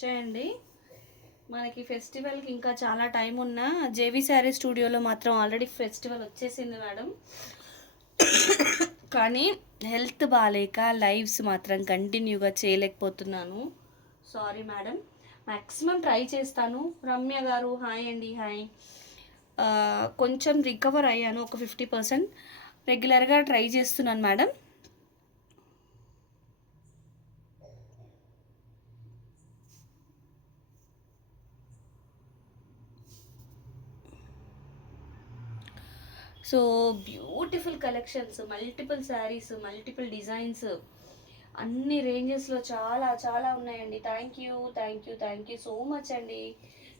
చేయండి. మనకి ఫెస్టివల్కి ఇంకా చాలా టైం ఉన్నా జేవీ శారీ స్టూడియోలో మాత్రం ఆల్రెడీ ఫెస్టివల్ వచ్చేసింది మేడం. కానీ హెల్త్ బాగాలేక లైవ్స్ మాత్రం కంటిన్యూగా చేయలేకపోతున్నాను. Sorry madam. మ్యాక్సిమం ట్రై చేస్తాను. రమ్య గారు హాయ్ అండి. హాయ్. కొంచెం రికవర్ అయ్యాను, ఒక 50%. రెగ్యులర్గా ట్రై చేస్తున్నాను madam. So beautiful collections, multiple saris, multiple designs, అన్ని రేంజెస్లో చాలా చాలా ఉన్నాయండి. థ్యాంక్ యూ సో మచ్ అండి.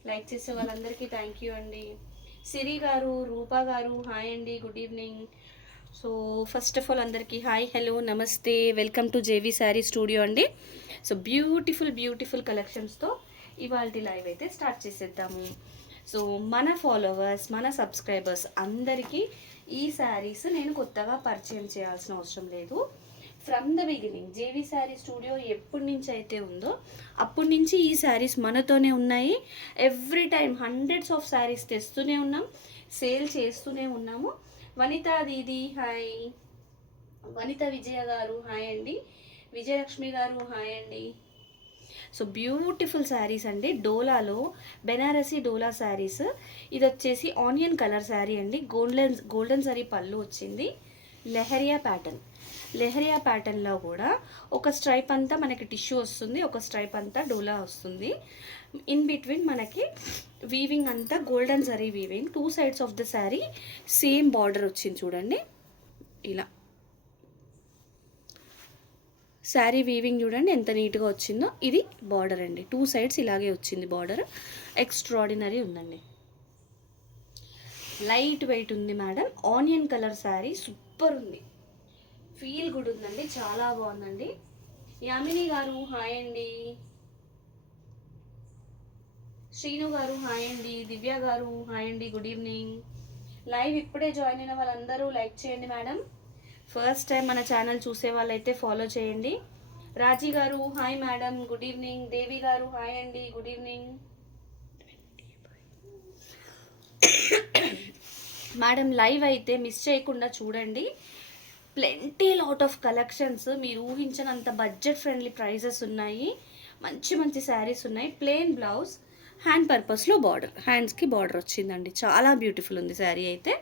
లైక్ చేసే వాళ్ళందరికీ థ్యాంక్ యూ అండి. సిరి గారు, రూపా గారు హాయ్ అండి, good evening. So first of all అందరికీ హాయ్, హలో, నమస్తే, welcome to JV sari studio అండి. సో బ్యూటిఫుల్ కలెక్షన్స్తో ఇవాళ లైవ్ అయితే స్టార్ట్ చేసేద్దాము. సో మన ఫాలోవర్స్, మన సబ్స్క్రైబర్స్ అందరికీ ఈ శారీస్ నేను కొత్తగా పరిచయం చేయాల్సిన అవసరం లేదు. From the beginning JV sari studio ఎప్పటి నుంచి అయితే ఉందో అప్పటి నుంచి ఈ శారీస్ మనతోనే ఉన్నాయి. Every time hundreds of saris తెస్తూనే ఉన్నాం, సేల్ చేస్తూనే ఉన్నాము. వనితా దీది హాయ్, వనిత విజయ గారు హాయ్ అండి, విజయలక్ష్మి గారు హాయ్ అండి. సో బ్యూటిఫుల్ శారీస్ అండి. డోలాలో బెనారసీ డోలా శారీస్. ఇది వచ్చేసి ఆనియన్ కలర్ శారీ అండి. గోల్డెన్ శారీ పళ్ళు వచ్చింది. లెహరియా ప్యాటర్న్లో కూడా ఒక స్ట్రైప్ అంతా మనకి టిష్యూ వస్తుంది, ఒక స్ట్రైప్ అంతా డోలా వస్తుంది. ఇన్ బిట్వీన్ మనకి వీవింగ్ అంతా golden zari weaving. 2 sides of the sari same border వచ్చింది చూడండి. ఇలా శారీ వీవింగ్ చూడండి ఎంత నీట్గా వచ్చిందో. ఇది బార్డర్ అండి, 2 sides ఇలాగే వచ్చింది బార్డర్. ఎక్స్ట్రాడినరీ ఉందండి. లైట్ వెయిట్ ఉంది madam. Onion colour sari super ఉంది, ఫీల్ గుడ్ ఉందండి, చాలా బాగుందండి. యామిని గారు హాయ్ అండి, శ్రీను గారు హాయ్ అండి, దివ్య గారు హాయ్ అండి, గుడ్ ఈవినింగ్. లైవ్ ఇప్పుడే జాయిన్ అయిన వాళ్ళందరూ లైక్ చేయండి మేడం. ఫస్ట్ టైం మన ఛానల్ చూసే వాళ్ళైతే ఫాలో చేయండి. రాజీ గారు హాయ్ మేడం, గుడ్ ఈవినింగ్. దేవి గారు హాయ్ అండి, గుడ్ ఈవినింగ్. మేడం లైవ్ అయితే మిస్ చేయకుండా చూడండి. ప్లెంటీ లాట్ ఆఫ్ కలెక్షన్స్, మీరు ఊహించినంత బడ్జెట్ ఫ్రెండ్లీ ప్రైజెస్ ఉన్నాయి. మంచి శారీస్ ఉన్నాయి. ప్లెయిన్ బ్లౌజ్, హ్యాండ్ పర్పస్లో బార్డర్, హ్యాండ్స్కి బార్డర్ వచ్చిందండి. చాలా బ్యూటిఫుల్ ఉంది శారీ అయితే.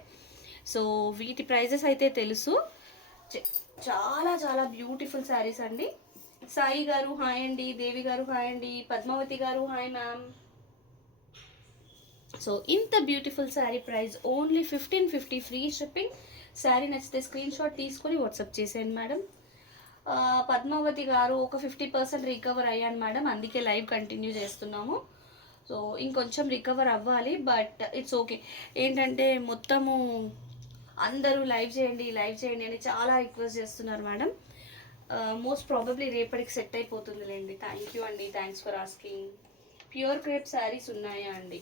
సో వీటి ప్రైజెస్ అయితే తెలుసు. చాలా చాలా బ్యూటిఫుల్ శారీస్ అండి. సాయి గారు హాయ్ అండి, దేవి గారు హాయ్ అండి, పద్మావతి గారు హాయ్ మ్యామ్. సో ఇంత beautiful sari price only 1550 free shipping. Sari నచ్చితే స్క్రీన్ షాట్ తీసుకొని వాట్సాప్ చేసేయండి మేడం. పద్మావతి గారు ఒక 50% రికవర్ అయ్యాను మేడం, అందుకే లైవ్ కంటిన్యూ చేస్తున్నాము. సో ఇంకొంచెం రికవర్ అవ్వాలి, బట్ ఇట్స్ ఓకే. ఏంటంటే మొత్తము అందరూ లైవ్ చేయండి అని చాలా రిక్వెస్ట్ చేస్తున్నారు మేడం. మోస్ట్ ప్రాబబ్లీ రేపటికి సెట్ అయిపోతుందిలేండి. థ్యాంక్ యూ అండి, thanks for asking. Pure crepe saris ఉన్నాయా అండి?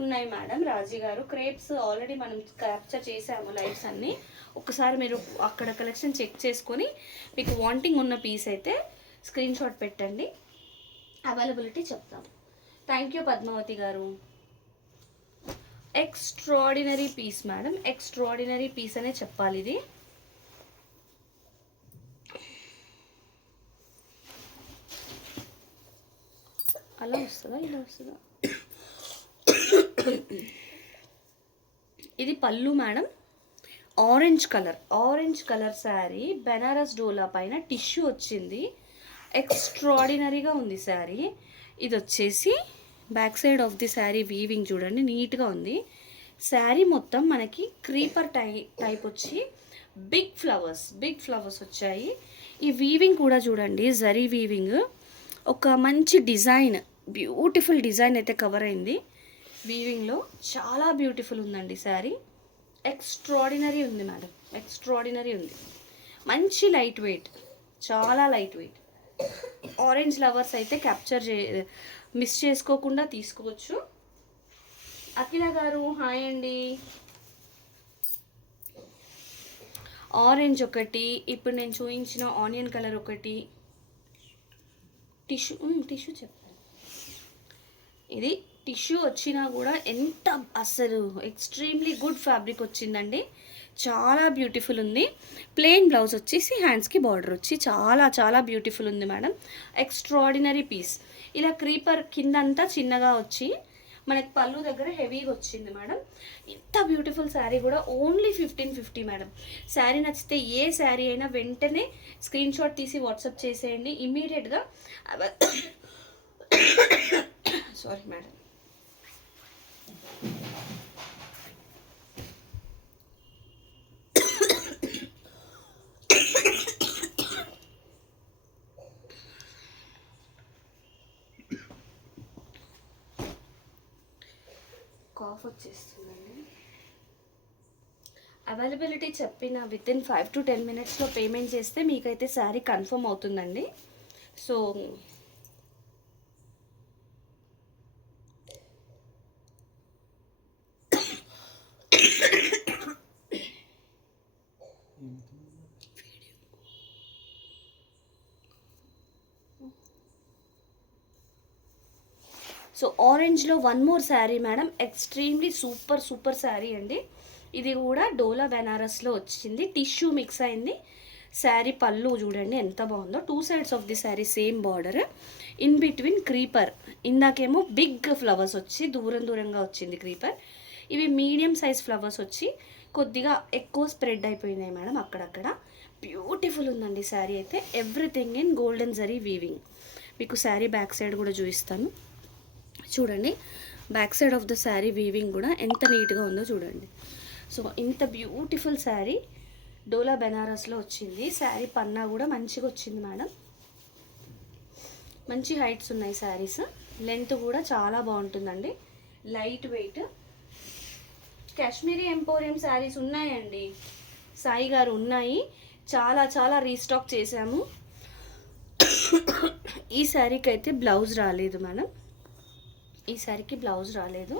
ఉన్నాయి మేడం. రాజీ గారు క్రేప్స్ ఆల్రెడీ మనం క్యాప్చర్ చేసాము లైవ్స్ అన్నీ. ఒకసారి మీరు అక్కడ కలెక్షన్ చెక్ చేసుకొని మీకు వాంటింగ్ ఉన్న పీస్ అయితే స్క్రీన్ షాట్ పెట్టండి, అవైలబిలిటీ చెప్తాము. Thank you Padmavathi garu. Extraordinary piece madam, extraordinary piece అనే చెప్పాలి. ఇది అలా వస్తుందా, ఇలా వస్తుందా? ఇది పళ్ళు madam. Orange colour sari, Benares డోలా పైన టిష్యూ వచ్చింది. ఎక్స్ట్రాడినరీగా ఉంది శారీ. ఇది వచ్చేసి back side of the sari weaving చూడండి, నీట్గా ఉంది. శారీ మొత్తం మనకి క్రీపర్ టైప్ వచ్చి బిగ్ ఫ్లవర్స్ వచ్చాయి. ఈ వీవింగ్ కూడా చూడండి, జరీ వీవింగ్. ఒక మంచి డిజైన్, బ్యూటిఫుల్ డిజైన్ అయితే కవర్ అయింది వీవింగ్లో. చాలా బ్యూటిఫుల్ ఉందండి శారీ. ఎక్స్ట్రాడినరీ ఉంది మేడం, ఎక్స్ట్రాడినరీ ఉంది. మంచి లైట్ వెయిట్, చాలా లైట్ వెయిట్. ఆరెంజ్ లవర్స్ అయితే మిస్ చేసుకోకుండా తీసుకోవచ్చు. అఖిల గారు హాయ్ అండి. ఆరెంజ్ ఒకటి, ఇప్పుడు నేను చూపించిన ఆనియన్ కలర్ ఒకటి, టిష్యూ చెప్పాను. ఇది టిష్యూ వచ్చినా కూడా ఎంత అసలు ఎక్స్ట్రీమ్లీ గుడ్ ఫ్యాబ్రిక్ వచ్చిందండి. చాలా బ్యూటిఫుల్ ఉంది. ప్లెయిన్ బ్లౌజ్ వచ్చేసి హ్యాండ్స్కి బార్డర్ వచ్చి చాలా చాలా బ్యూటిఫుల్ ఉంది మేడం. Extraordinary piece. ఇలా క్రీపర్ కిందంతా చిన్నగా వచ్చి మనకి పళ్ళు దగ్గర హెవీగా వచ్చింది మేడం. ఇంత బ్యూటిఫుల్ శారీ కూడా ఓన్లీ 1550 మేడం. శారీ నచ్చితే ఏ శారీ అయినా వెంటనే స్క్రీన్ షాట్ తీసి వాట్సాప్ చేసేయండి ఇమ్మీడియట్గా. Sorry madam. కాఫ్ వచ్చేస్తుందండి. అవైలబిలిటీ చెప్పిన వితిన్ 5 to 10 minutesలో పేమెంట్ చేస్తే మీకైతే శారీ కన్ఫర్మ్ అవుతుందండి. సో ఆరెంజ్లో వన్ మోర్ శారీ మేడం. ఎక్స్ట్రీమ్లీ సూపర్ శారీ అండి. ఇది కూడా డోలా బెనారస్లో వచ్చింది. టిష్యూ మిక్స్ అయింది. శారీ పళ్ళు చూడండి ఎంత బాగుందో. 2 sides of the sari same border. In between creeper. ఇందాకేమో బిగ్ ఫ్లవర్స్ వచ్చి దూరంగా వచ్చింది క్రీపర్. ఇవి మీడియం సైజ్ ఫ్లవర్స్ వచ్చి కొద్దిగా ఎక్కువ స్ప్రెడ్ అయిపోయినాయి మేడం అక్కడక్కడ. బ్యూటిఫుల్ ఉందండి శారీ అయితే. Everything in golden zari weaving. మీకు శారీ బ్యాక్ సైడ్ కూడా చూపిస్తాను చూడండి. Back side of the sari weaving కూడా ఎంత నీట్గా ఉందో చూడండి. సో ఇంత బ్యూటిఫుల్ శారీ డోలా బెనారస్లో వచ్చింది. శారీ పన్నా కూడా మంచిగా వచ్చింది మేడం. మంచి హైట్స్ ఉన్నాయి శారీస్. లెంత్ కూడా చాలా బాగుంటుందండి. Light weight. Kashmiri emporium saris ఉన్నాయండి సాయి గారు, ఉన్నాయి. చాలా రీస్టాక్ చేశాము. ఈ శారీకి అయితే బ్లౌజ్ రాలేదు మేడం. ఈ శారీకి బ్లౌజ్ రాలేదు.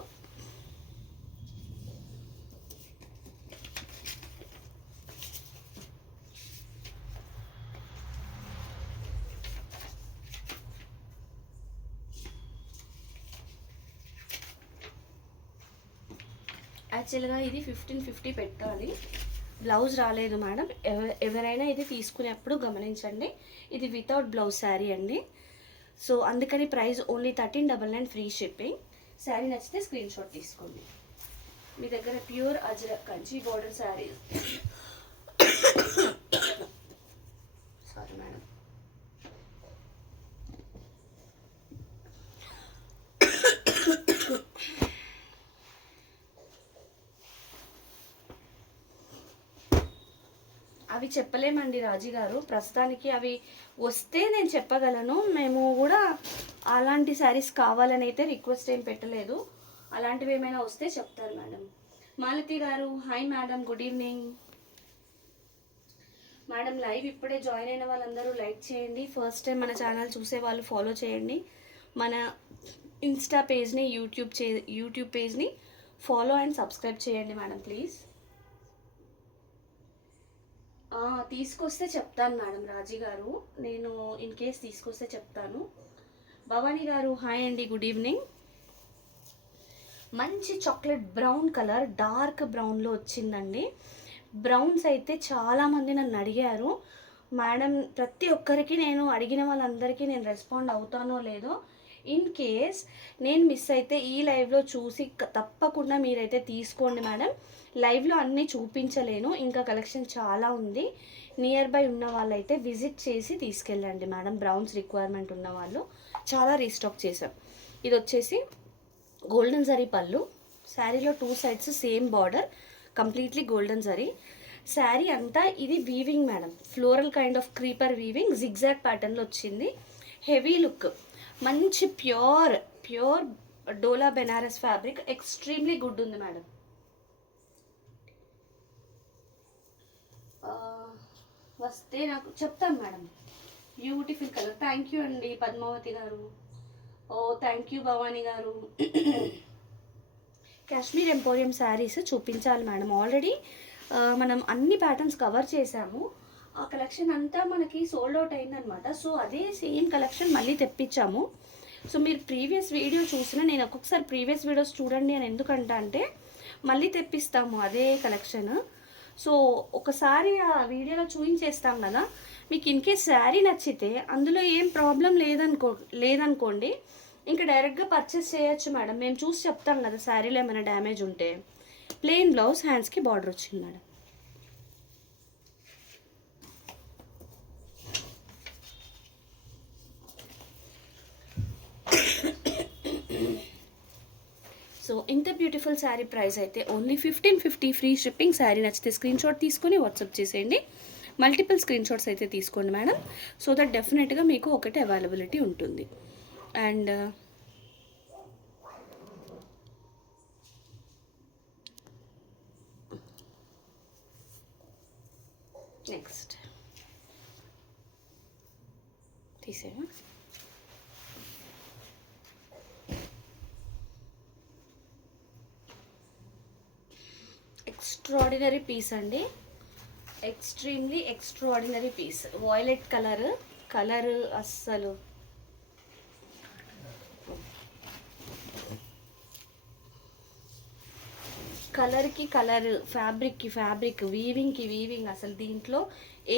యాక్చువల్గా ఇది 1550 పెట్టాలి. బ్లౌజ్ రాలేదు మేడం. ఎవరైనా ఇది తీసుకునేప్పుడు గమనించండి. ఇది వితౌట్ బ్లౌజ్ శారీ అండి. సో అందుకని price only 1399 free shipping. Sari నచ్చితే స్క్రీన్ షాట్ తీసుకోండి. మీ దగ్గర pure Ajrak Kanchi border sari. Sorry madam. అవి చెప్పలేమండి రాజీ గారు. ప్రస్తుతానికి అవి వస్తే నేను చెప్పగలను. మేము కూడా అలాంటి శారీస్ కావాలని అయితే రిక్వెస్ట్ ఏం పెట్టలేదు. అలాంటివి ఏమైనా వస్తే చెప్తారు మేడం. మాలతి గారు hi madam, good evening madam. Live ఇప్పుడే జాయిన్ అయిన వాళ్ళందరూ లైక్ చేయండి. ఫస్ట్ టైం మన ఛానల్ చూసే వాళ్ళు ఫాలో చేయండి. మన ఇన్స్టా పేజ్ని యూట్యూబ్ పేజ్ని ఫాలో అండ్ సబ్స్క్రైబ్ చేయండి మేడం ప్లీజ్. తీసుకొస్తే చెప్తాను మేడం రాజీ గారు. నేను ఇన్ కేస్ తీసుకొస్తే చెప్తాను. భవానీ గారు హాయ్ అండి, గుడ్ ఈవినింగ్. మంచి చాక్లెట్ బ్రౌన్ కలర్, డార్క్ బ్రౌన్లో వచ్చిందండి. బ్రౌన్స్ అయితే చాలామంది నన్ను అడిగారు మేడం. ప్రతి ఒక్కరికి నేను అడిగిన వాళ్ళందరికీ నేను రెస్పాండ్ అవుతానో లేదో. ఇన్ కేస్ నేను మిస్ అయితే ఈ లైవ్లో చూసి తప్పకుండా మీరైతే తీసుకోండి మేడం. లైవ్లో అన్నీ చూపించలేను, ఇంకా కలెక్షన్ చాలా ఉంది. నియర్ బై ఉన్న వాళ్ళైతే విజిట్ చేసి తీసుకెళ్ళండి మేడం. బ్రౌన్స్ రిక్వైర్మెంట్ ఉన్న వాళ్ళు చాలా రీస్టాక్ చేసాం. ఇది వచ్చేసి గోల్డెన్ జరీ పళ్ళు. శారీలో 2 sides same border, completely golden zari. Sari అంతా ఇది weaving madam. Floral kind of creeper weaving zigzag ప్యాటర్న్లో వచ్చింది. Heavy look. మంచి ప్యూర్ డోలా బెనారస్ ఫ్యాబ్రిక్. ఎక్స్ట్రీమ్లీ గుడ్ ఉంది మేడం. వస్తే నాకు చెప్తాను madam. Beautiful colour. Thank you అండి పద్మావతి గారు. ఓ థ్యాంక్ యూ భవానీ గారు. కాశ్మీర్ ఎంపోరియం శారీస్ చూపించాలి మేడం. ఆల్రెడీ మనం అన్ని ప్యాటర్న్స్ కవర్ చేసాము. ఆ కలెక్షన్ అంతా మనకి సోల్డ్ అవుట్ అయిందనమాట. సో అదే సేమ్ కలెక్షన్ మళ్ళీ తెప్పించాము. సో మీరు ప్రీవియస్ వీడియో చూసినా, నేను ఒక్కొక్కసారి ప్రీవియస్ వీడియోస్ చూడండి అని ఎందుకంటా అంటే మళ్ళీ తెప్పిస్తాము అదే కలెక్షన్. సో ఒకసారి ఆ వీడియోలో చూపించేస్తాం కదా, మీకు ఇన్కేస్ శారీ నచ్చితే అందులో ఏం ప్రాబ్లం లేదనుకోండి, ఇంకా డైరెక్ట్గా పర్చేస్ చేయొచ్చు మేడం. మేము చూసి చెప్తాం కదా శారీలో ఏమైనా డ్యామేజ్ ఉంటే. ప్లెయిన్ బ్లౌజ్, హ్యాండ్స్కి బార్డర్ వచ్చింది మేడం. సో ఇంత బ్యూటిఫుల్ శారీ ప్రైస్ అయితే ఓన్లీ 1550 ఫ్రీ షిప్పింగ్. శారీ నచ్చితే స్క్రీన్ షాట్ తీసుకొని వాట్సాప్ చేసేయండి. మల్టిపుల్ స్క్రీన్ షాట్స్ అయితే తీసుకోండి మేడం, సో దట్ డెఫినెట్గా మీకు ఒకటి అవైలబిలిటీ ఉంటుంది. అండ్ నెక్స్ట్ తీసేమా, ఎక్స్ట్రాడినరీ పీస్ అండి, extremely extraordinary piece. Violet colour అస్సలు కలర్కి కలర్, ఫ్యాబ్రిక్కి ఫ్యాబ్రిక్, వీవింగ్, అసలు దీంట్లో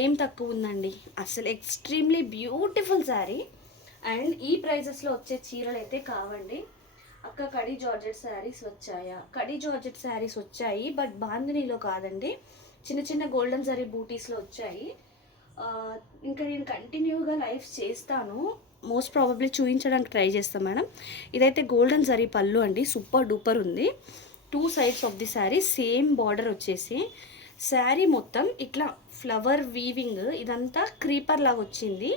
ఏం తక్కువ ఉందండి. అసలు ఎక్స్ట్రీమ్లీ బ్యూటిఫుల్ శారీ. అండ్ ఈ ప్రైజెస్లో వచ్చే చీరలు అయితే కావండి. అక్క కడీ జార్జెట్ శారీస్ వచ్చాయా? కడీ జార్జెట్ శారీస్ వచ్చాయి, బట్ బాందినీలో కాదండి, చిన్న చిన్న గోల్డెన్ జరీ బూటీస్లో వచ్చాయి. ఇంకా నేను కంటిన్యూగా లైవ్ చేస్తాను, మోస్ట్ ప్రాబబ్లీ చూపించడానికి ట్రై చేస్తాను మేడం. ఇదైతే గోల్డెన్ జరీ పళ్ళు అండి, సూపర్ డూపర్ ఉంది. 2 sides of the sari same border వచ్చేసి, శారీ మొత్తం ఇట్లా ఫ్లవర్ వీవింగ్, ఇదంతా క్రీపర్ లాగా వచ్చింది.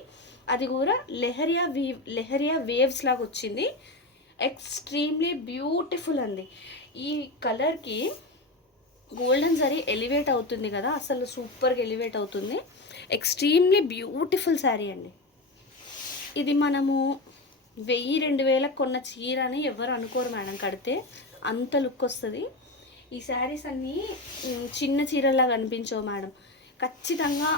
అది కూడా లెహరియా వేవ్స్ లాగా వచ్చింది. ఎక్స్ట్రీమ్లీ బ్యూటిఫుల్ అండి. ఈ కలర్కి గోల్డెన్ జరీ ఎలివేట్ అవుతుంది కదా, అసలు సూపర్గా ఎలివేట్ అవుతుంది. ఎక్స్ట్రీమ్లీ బ్యూటిఫుల్ శారీ అండి. ఇది మనము 1000-2000 కొన్న చీర అని ఎవరు అనుకోరు మేడం, కడితే అంత లుక్ వస్తుంది. ఈ శారీస్ అన్నీ చిన్న చీరలాగా అనిపించవు మేడం, ఖచ్చితంగా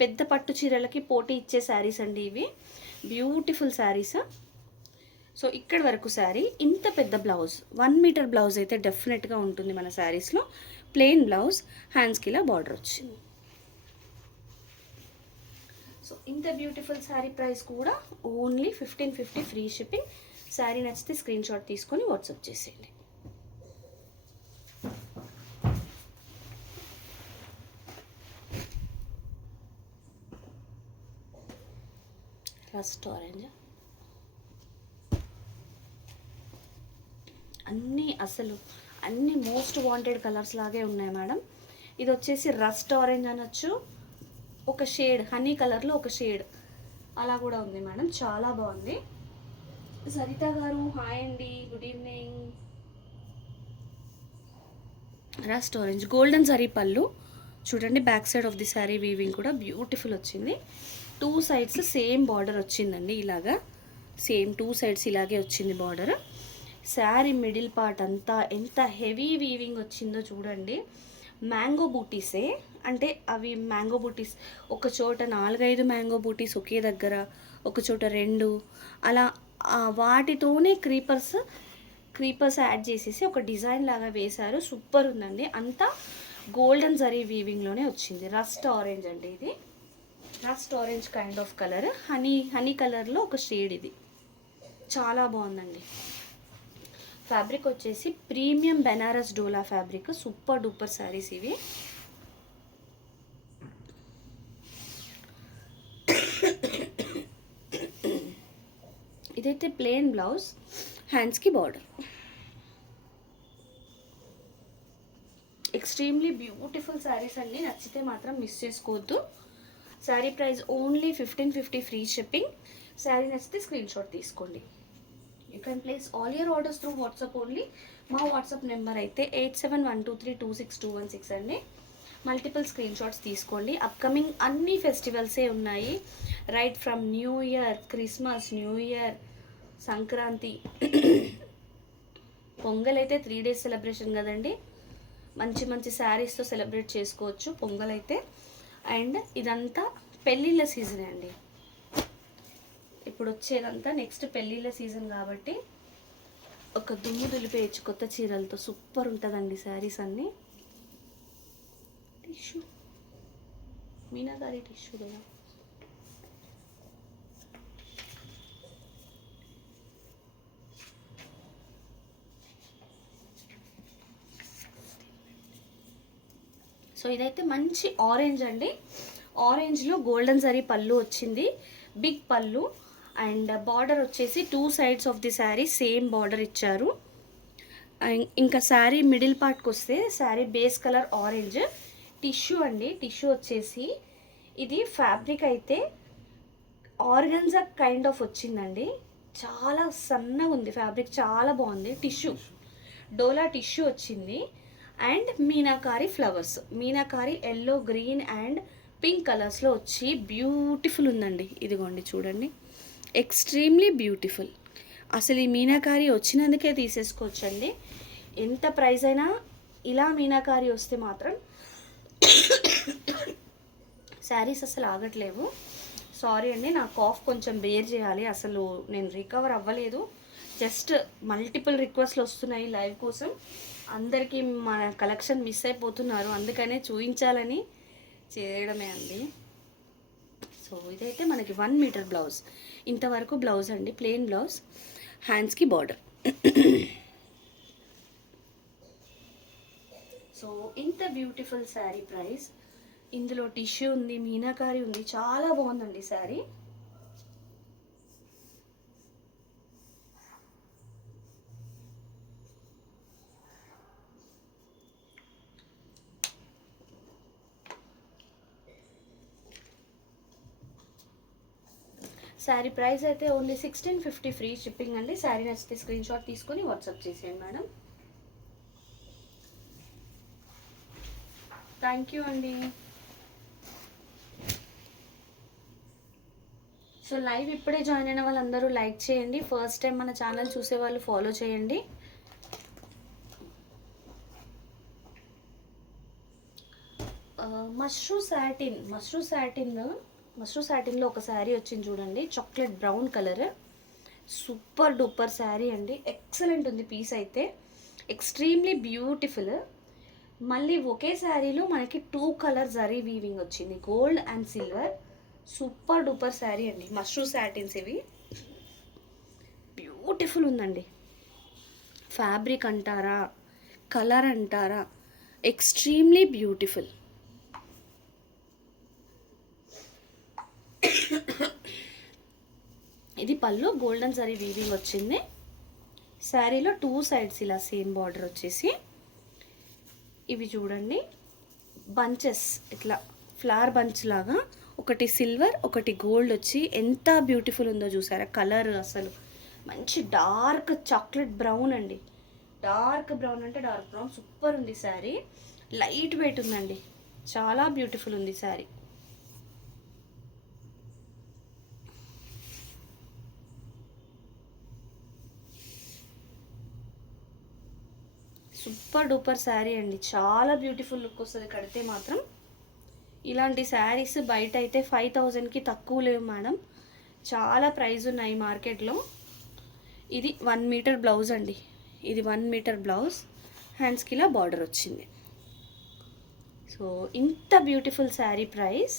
పెద్ద పట్టు చీరలకి పోటీ ఇచ్చే శారీస్ అండి ఇవి. బ్యూటిఫుల్ శారీస్. సో ఇక్కడ వరకు శారీ, ఇంత పెద్ద బ్లౌజ్, 1 మీటర్ బ్లౌజ్ అయితే డెఫినెట్గా ఉంటుంది మన శారీస్లో. ప్లెయిన్ బ్లౌజ్, హ్యాండ్స్కి ఇలా బార్డర్ వచ్చింది. సో ఇంత బ్యూటిఫుల్ శారీ ప్రైస్ కూడా ఓన్లీ 1550 ఫ్రీ షిప్పింగ్. శారీ నచ్చితే స్క్రీన్ షాట్ తీసుకొని వాట్సాప్ చేసేయండి. రస్ట్ ఆరెంజ్ అన్నీ మోస్ట్ వాంటెడ్ కలర్స్ లాగే ఉన్నాయి మేడం. ఇది వచ్చేసి రస్ట్ ఆరెంజ్ అనొచ్చు, ఒక షేడ్ హనీ కలర్లో ఒక షేడ్ అలా కూడా ఉంది మేడం, చాలా బాగుంది. సరిత గారు హాయ్ అండి, good evening. Rust orange golden zari పళ్ళు చూడండి, back side of the sari weaving కూడా బ్యూటిఫుల్ వచ్చింది. 2 సైడ్స్ సేమ్ బార్డర్ వచ్చిందండి, ఇలాగా సేమ్ 2 సైడ్స్ ఇలాగే వచ్చింది బార్డర్. శారీ మిడిల్ పార్ట్ అంతా ఎంత హెవీ వీవింగ్ వచ్చిందో చూడండి. మ్యాంగో బూటీసే, అంటే అవి మ్యాంగో బూటీస్, ఒక చోట 4-5 మ్యాంగో బూటీస్ ఒకే దగ్గర, ఒక చోట 2 అలా, వాటితోనే క్రీపర్స్ యాడ్ చేసేసి ఒక డిజైన్ లాగా వేశారు. సూపర్ ఉందండి. అంతా గోల్డెన్ జరీ వీవింగ్లోనే వచ్చింది. రస్ట్ ఆరెంజ్ అండి ఇది, rust orange kind of colour, honey కలర్లో ఒక షేడ్. ఇది చాలా బాగుందండి. ఫ్యాబ్రిక్ వచ్చేసి ప్రీమియం బెనారస్ డోలా ఫ్యాబ్రిక్, సూపర్ డూపర్ శారీస్ ఇవి. ఇదైతే ప్లెయిన్ బ్లౌజ్, హ్యాండ్స్కి బార్డర్. ఎక్స్ట్రీమ్లీ బ్యూటిఫుల్ శారీస్ అండి, నచ్చితే మాత్రం మిస్ చేసుకోవద్దు. Sari price only 1550 free shipping. Sari నచ్చితే స్క్రీన్ షాట్ తీసుకోండి. You can place all your orders through WhatsApp only. మా వాట్సాప్ నెంబర్ అయితే 8712326216 అండి. మల్టిపుల్ స్క్రీన్ షాట్స్ తీసుకోండి. అప్కమింగ్ అన్ని ఫెస్టివల్సే ఉన్నాయి, right from new year, Christmas, new year, Sankranti, pongal అయితే 3 days సెలబ్రేషన్ కదండి, మంచి మంచి శారీస్తో సెలబ్రేట్ చేసుకోవచ్చు పొంగల్ అయితే. అండ్ ఇదంతా పెళ్ళిళ్ళ సీజనే అండి, ఇప్పుడు వచ్చేదంతా నెక్స్ట్ పెళ్ళిళ్ళ సీజన్ కాబట్టి ఒక దుమ్ము దులిపేయచ్చు కొత్త చీరలతో. సూపర్ ఉంటుందండి శారీస్ అన్నీ. టిష్యూ మీనాకారి టిష్యూ కదా. సో ఇదైతే మంచి ఆరెంజ్ అండి. ఆరెంజ్లో గోల్డెన్ జరీ పళ్ళు వచ్చింది, బిగ్ పళ్ళు. అండ్ బార్డర్ వచ్చేసి 2 sides of the sari same border ఇచ్చారు. ఇంకా శారీ మిడిల్ పార్ట్కి వస్తే sari base colour orange. Tissue అండి, టిష్యూ వచ్చేసి ఇది ఫ్యాబ్రిక్ అయితే ఆర్గన్జా కైండ్ ఆఫ్ వచ్చిందండి. చాలా సన్నగా ఉంది ఫ్యాబ్రిక్, చాలా బాగుంది. టిష్యూ డోలా టిష్యూ వచ్చింది. And meenakari flowers, meenakari yellow, green and pink కలర్స్లో వచ్చి బ్యూటిఫుల్ ఉందండి. ఇదిగోండి చూడండి, ఎక్స్ట్రీమ్లీ బ్యూటిఫుల్. అసలు ఈ మీనాకారి వచ్చినందుకే తీసేసుకోవచ్చండి. ఎంత ప్రైస్ అయినా ఇలా మీనాకారి వస్తే మాత్రం శారీస్ అసలు ఆగట్లేవు. సారీ అండి, నా కాఫ్ కొంచెం బేర్ చేయాలి. అసలు నేను రికవర్ అవ్వలేదు. జస్ట్ మల్టిపుల్ రిక్వెస్ట్లు వస్తున్నాయి లైవ్ కోసం. అందరికీ మన కలెక్షన్ మిస్ అయిపోతున్నారు, అందుకనే చూపించాలని చేయడమే అండి. సో ఇదైతే మనకి 1 మీటర్ బ్లౌజ్. ఇంతవరకు బ్లౌజ్ అండి, ప్లెయిన్ బ్లౌజ్, హ్యాండ్స్కి బార్డర్. సో ఇంత బ్యూటిఫుల్ శారీ ప్రైస్. ఇందులో టిష్యూ ఉంది, మీనాకారి ఉంది, చాలా బాగుందండి శారీ. శారీ ప్రైస్ అయితే ఓన్లీ 1650 ఫ్రీ షిప్పింగ్ అండి. శారీ నచ్చితే స్క్రీన్ షాట్ తీసుకొని వాట్సాప్ చేసేయండి మేడం. థ్యాంక్ యూ అండి. సో లైవ్ ఇప్పుడే జాయిన్ అయిన వాళ్ళందరూ లైక్ చేయండి. ఫస్ట్ టైం మన ఛానల్ చూసే వాళ్ళు ఫాలో చేయండి. మష్రూ సాటిన్లో ఒక శారీ వచ్చింది చూడండి, chocolate brown colour. Super duper sari అండి, ఎక్సలెంట్ ఉంది పీస్ అయితే, ఎక్స్ట్రీమ్లీ బ్యూటిఫుల్. మళ్ళీ ఒకే శారీలో మనకి 2 కలర్ జరీ వీవింగ్ వచ్చింది, gold and silver. Super duper sari అండి. మష్రూ సాటిన్స్ ఇవి, బ్యూటిఫుల్ ఉందండి. ఫ్యాబ్రిక్ అంటారా, కలర్ అంటారా, ఎక్స్ట్రీమ్లీ బ్యూటిఫుల్. ఇది పళ్ళు, గోల్డెన్ జరీ వీవింగ్ వచ్చింది. శారీలో 2 సైడ్స్ ఇలా సేమ్ బార్డర్ వచ్చేసి, ఇవి చూడండి బంచెస్, ఇట్లా ఫ్లవర్ బంచ్ లాగా, ఒకటి సిల్వర్ ఒకటి గోల్డ్ వచ్చి ఎంత బ్యూటిఫుల్ ఉందో చూసారా. కలర్ అసలు మంచి డార్క్ చాక్లెట్ బ్రౌన్ అండి, డార్క్ బ్రౌన్ అంటే డార్క్ బ్రౌన్. సూపర్ ఉంది శారీ, లైట్ వెయిట్ ఉందండి, చాలా బ్యూటిఫుల్ ఉంది శారీ. సూపర్ డూపర్ శారీ అండి, చాలా బ్యూటిఫుల్ లుక్ వస్తుంది కడితే మాత్రం. ఇలాంటి శారీస్ బయట అయితే 5000కి తక్కువ లేవు మేడం, చాలా ప్రైస్ ఉన్నాయి మార్కెట్లో. ఇది 1 మీటర్ బ్లౌజ్ అండి, ఇది 1 మీటర్ బ్లౌజ్, హ్యాండ్స్కి ఇలా బార్డర్ వచ్చింది. సో ఇంత బ్యూటిఫుల్ శారీ ప్రైస్.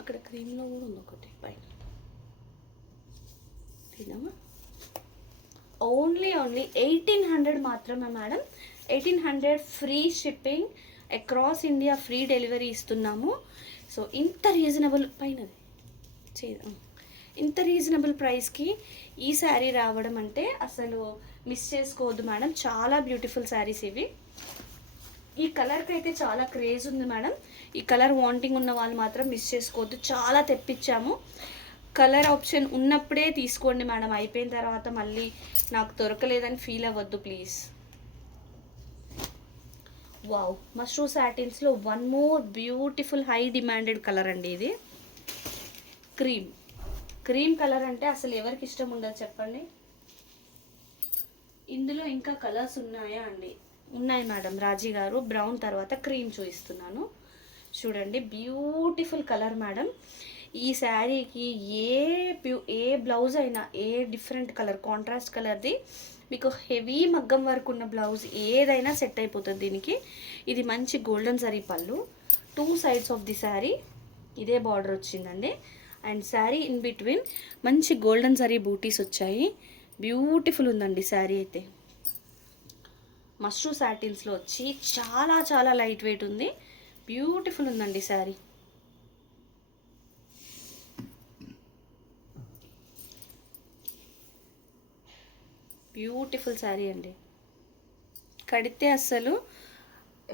అక్కడ క్రీమ్లో కూడా ఉంది ఒకటి పైన, తినమా. ఓన్లీ 1800 మాత్రమే madam, 1800 free shipping, across India free delivery ఇస్తున్నాము. సో ఇంత రీజనబుల్ ఇంత రీజనబుల్ ప్రైస్కి ఈ శారీ రావడం అంటే అసలు మిస్ చేసుకోవద్దు మేడం. చాలా బ్యూటిఫుల్ శారీస్ ఇవి. ఈ కలర్కి అయితే చాలా క్రేజ్ ఉంది మేడం. ఈ కలర్ వాంటింగ్ ఉన్న వాళ్ళు మాత్రం మిస్ చేసుకోవద్దు, చాలా తెప్పించాము. కలర్ ఆప్షన్ ఉన్నప్పుడే తీసుకోండి మేడం, అయిపోయిన తర్వాత మళ్ళీ నాకు దొరకలేదని ఫీల్ అవ్వద్దు ప్లీజ్. వావ్, మష్రూ సాటిన్స్లో 1 more beautiful high demanded colour అండి ఇది. క్రీమ్ కలర్ అంటే అసలు ఎవరికి ఇష్టం ఉండదు చెప్పండి. ఇందులో ఇంకా కలర్స్ ఉన్నాయా అండి? ఉన్నాయి మేడం రాజీ గారు. బ్రౌన్ తర్వాత క్రీమ్ చూపిస్తున్నాను చూడండి. Beautiful colour madam. ఈ శారీకి ఏ బ్లౌజ్ అయినా ఏ డిఫరెంట్ కలర్ కాంట్రాస్ట్ కలర్ది మీకు హెవీ మగ్గం వర్క్ ఉన్న బ్లౌజ్ ఏదైనా సెట్ అయిపోతుంది దీనికి. ఇది మంచి గోల్డెన్ జరీ పళ్ళు, 2 sides ఆఫ్ ది శారీ ఇదే బార్డర్ వచ్చిందండి. అండ్ శారీ ఇన్ బిట్వీన్ మంచి గోల్డెన్ జరీ బూటీస్ వచ్చాయి. బ్యూటిఫుల్ ఉందండి శారీ అయితే. మష్రూ సాటిన్స్లో వచ్చి చాలా చాలా లైట్ వెయిట్ ఉంది. బ్యూటిఫుల్ ఉందండి శారీ. బ్యూటిఫుల్ శారీ అండి. కడితే అస్సలు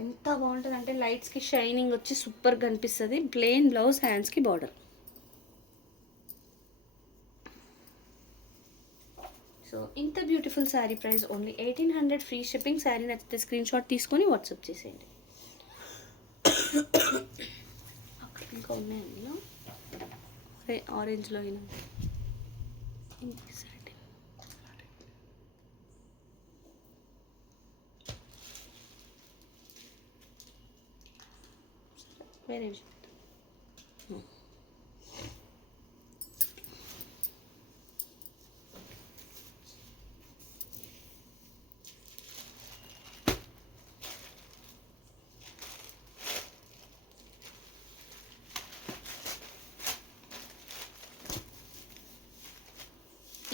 ఎంత బాగుంటుంది అంటే లైట్స్కి షైనింగ్ వచ్చి సూపర్గా కనిపిస్తుంది. ప్లెయిన్ బ్లౌజ్, హ్యాండ్స్కి బార్డర్. సో ఇంత beautiful sari price only 1800 free shipping. Sari నచ్చితే స్క్రీన్ షాట్ తీసుకొని వాట్సాప్ చేసేయండి. అక్కడ ఇంకా ఉన్నాయి అందులో ఆరెంజ్లో అయినా వేరే విషయం.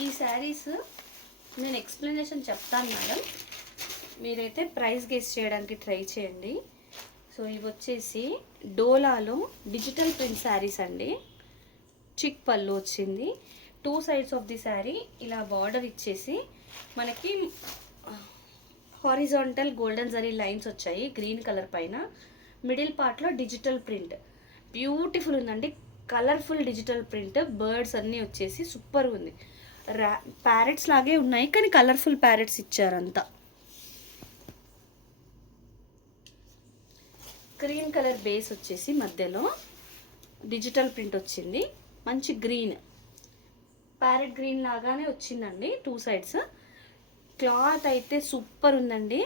ఈ శారీస్ నేను ఎక్స్ప్లెనేషన్ చెప్తాను మేడం, మీరైతే ప్రైస్ గెస్ చేయడానికి ట్రై చేయండి. సో ఇవి వచ్చేసి డోలాలో డిజిటల్ ప్రింట్ శారీస్ అండి. చిక్ పళ్ళు వచ్చింది. 2 sides ఆఫ్ ది శారీ ఇలా బార్డర్ ఇచ్చేసి మనకి హారిజాంటల్ గోల్డెన్ జరీ లైన్స్ వచ్చాయి గ్రీన్ కలర్ పైన. మిడిల్ పార్ట్లో డిజిటల్ ప్రింట్ బ్యూటిఫుల్ ఉందండి. కలర్ఫుల్ డిజిటల్ ప్రింట్, బర్డ్స్ అన్నీ వచ్చేసి సూపర్ ఉంది. ప్యారెట్స్ లాగే ఉన్నాయి కానీ కలర్ఫుల్ ప్యారెట్స్ ఇచ్చారంతా. క్రీమ్ కలర్ బేస్ వచ్చేసి మధ్యలో డిజిటల్ ప్రింట్ వచ్చింది. మంచి గ్రీన్, ప్యారెట్ గ్రీన్ లాగానే వచ్చిందండి 2 sides. క్లాత్ అయితే సూపర్ ఉందండి.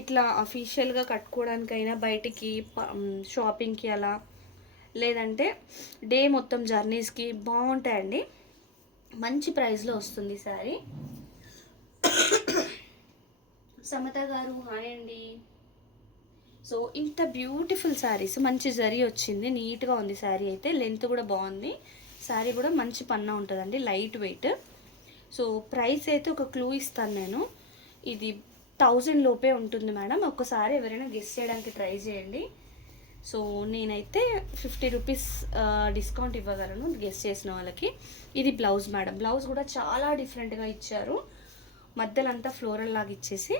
ఇట్లా అఫీషియల్గా కట్టుకోవడానికైనా, బయటికి షాపింగ్కి అలా, లేదంటే డే మొత్తం జర్నీస్కి బాగుంటాయండి. మంచి ప్రైస్లో వస్తుంది శారీ. సమత గారు హాయ్ అండి. సో ఇంత బ్యూటిఫుల్ శారీస్, మంచి జరీ వచ్చింది, నీట్గా ఉంది శారీ అయితే. లెంత్ కూడా బాగుంది. శారీ కూడా మంచి పన్నా ఉంటుందండి, లైట్ వెయిట్. సో ప్రైస్ అయితే ఒక క్లూ ఇస్తాను నేను. ఇది 1000 లోపే ఉంటుంది మేడం. ఒక్కసారి ఎవరైనా గెస్ చేయడానికి ట్రై చేయండి. సో నేనైతే 50 రూపీస్ డిస్కౌంట్ ఇవ్వగలను గెస్ చేసిన వాళ్ళకి. ఇది బ్లౌజ్ మేడం. బ్లౌజ్ కూడా చాలా డిఫరెంట్గా ఇచ్చారు. మధ్యలో అంతా ఫ్లోరల్ లాగా ఇచ్చేసి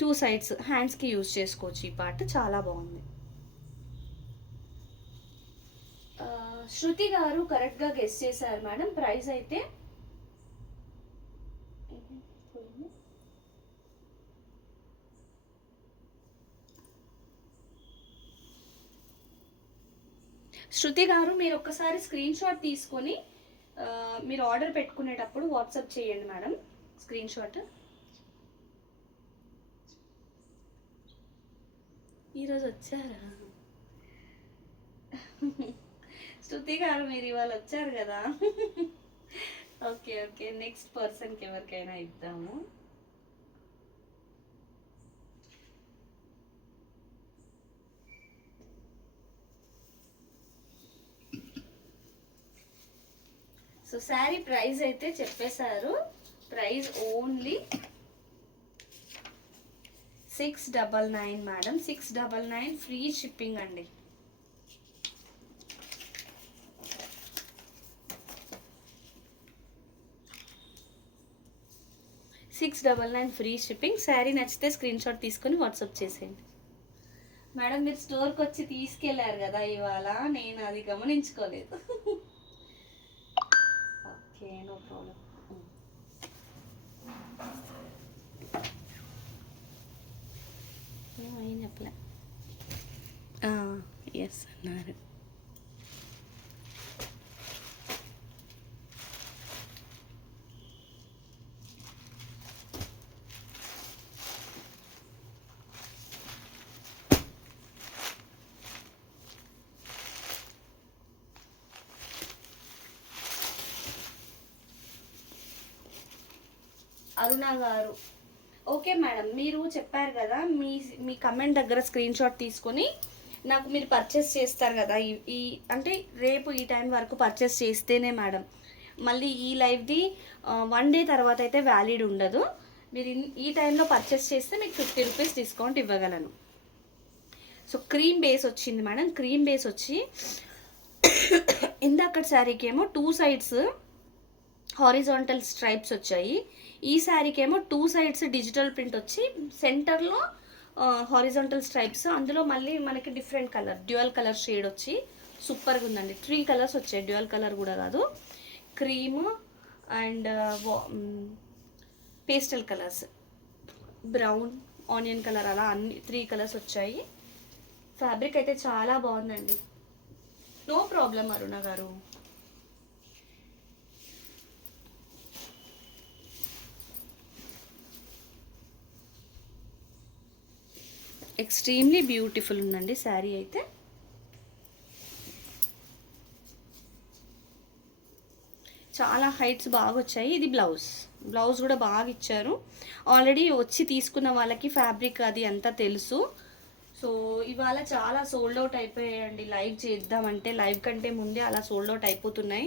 2 sides హ్యాండ్స్కి యూజ్ చేసుకోవచ్చు. ఈ పార్ట్ చాలా బాగుంది. శృతి గారు కరెక్ట్గా గెస్ చేశారు మేడం. ప్రైస్ అయితే శృతి గారు మీరు ఒక్కసారి స్క్రీన్ షాట్ తీసుకొని మీరు ఆర్డర్ పెట్టుకునేటప్పుడు వాట్సాప్ చేయండి మేడం. Screen shot. ఈరోజు వచ్చారా శృతి గారు? మీరు ఇవాళ వచ్చారు కదా. ఓకే ఓకే, నెక్స్ట్ పర్సన్కి ఎవరికైనా ఇద్దాము. సో శారీ ప్రైస్ అయితే చెప్పేశారు. Price only 699 madam. 699 free shipping అండి. $699 ఫ్రీ షిప్పింగ్. శారీ నచ్చితే స్క్రీన్ షాట్ తీసుకొని వాట్సాప్ చేసేయండి మేడం. మీరు స్టోర్కి వచ్చి తీసుకెళ్లారు కదా ఇవాళ, నేను అది గమనించుకోలేదు. Okay, no problem. ఏమైనా చెప్పలే. ఎస్ అన్నారు. అరుణ గారు. ఓకే మేడం, మీరు చెప్పారు కదా మీ మీ కమెంట్ దగ్గర స్క్రీన్ షాట్ తీసుకొని నాకు మీరు పర్చేస్ చేస్తారు కదా, ఈ అంటే రేపు ఈ టైం వరకు పర్చేస్ చేస్తేనే మేడం, మళ్ళీ ఈ లైవ్ది 1 డే తర్వాత అయితే వ్యాలిడ్ ఉండదు. మీరు ఈ టైంలో పర్చేస్ చేస్తే మీకు 50 రూపీస్ డిస్కౌంట్ ఇవ్వగలను. సో క్రీమ్ బేస్ వచ్చింది మేడం. క్రీమ్ బేస్ వచ్చి ఇందాక శారీకి ఏమో 2 సైడ్స్ హారిజాంటల్ స్ట్రైప్స్ వచ్చాయి. ఈ శారీకి ఏమో 2 సైడ్స్ డిజిటల్ ప్రింట్ వచ్చి సెంటర్లో హారిజాంటల్ స్ట్రైప్స్, అందులో మళ్ళీ మనకి different colour dual colour shade వచ్చి సూపర్గా ఉందండి. 3 కలర్స్ వచ్చాయి, డ్యూయల్ కలర్ కూడా కాదు, cream and pastel colours, brown, onion colour, అలా అన్ని 3 కలర్స్ వచ్చాయి. ఫ్యాబ్రిక్ అయితే చాలా బాగుందండి. నో ప్రాబ్లం అరుణ గారు. ఎక్స్ట్రీమ్లీ బ్యూటిఫుల్ ఉందండి శారీ అయితే. చాలా హైట్స్ బాగా వచ్చాయి. ఇది బ్లౌజ్ కూడా బాగా ఇచ్చారు. ఆల్రెడీ వచ్చి తీసుకున్న వాళ్ళకి ఫ్యాబ్రిక్ అది అంతా తెలుసు. సో ఇవాళ చాలా సోల్డ్ అవుట్ అయిపోయాయండి. లైవ్ చేద్దామంటే లైవ్ కంటే ముందే అలా సోల్డ్ అవుట్ అయిపోతున్నాయి.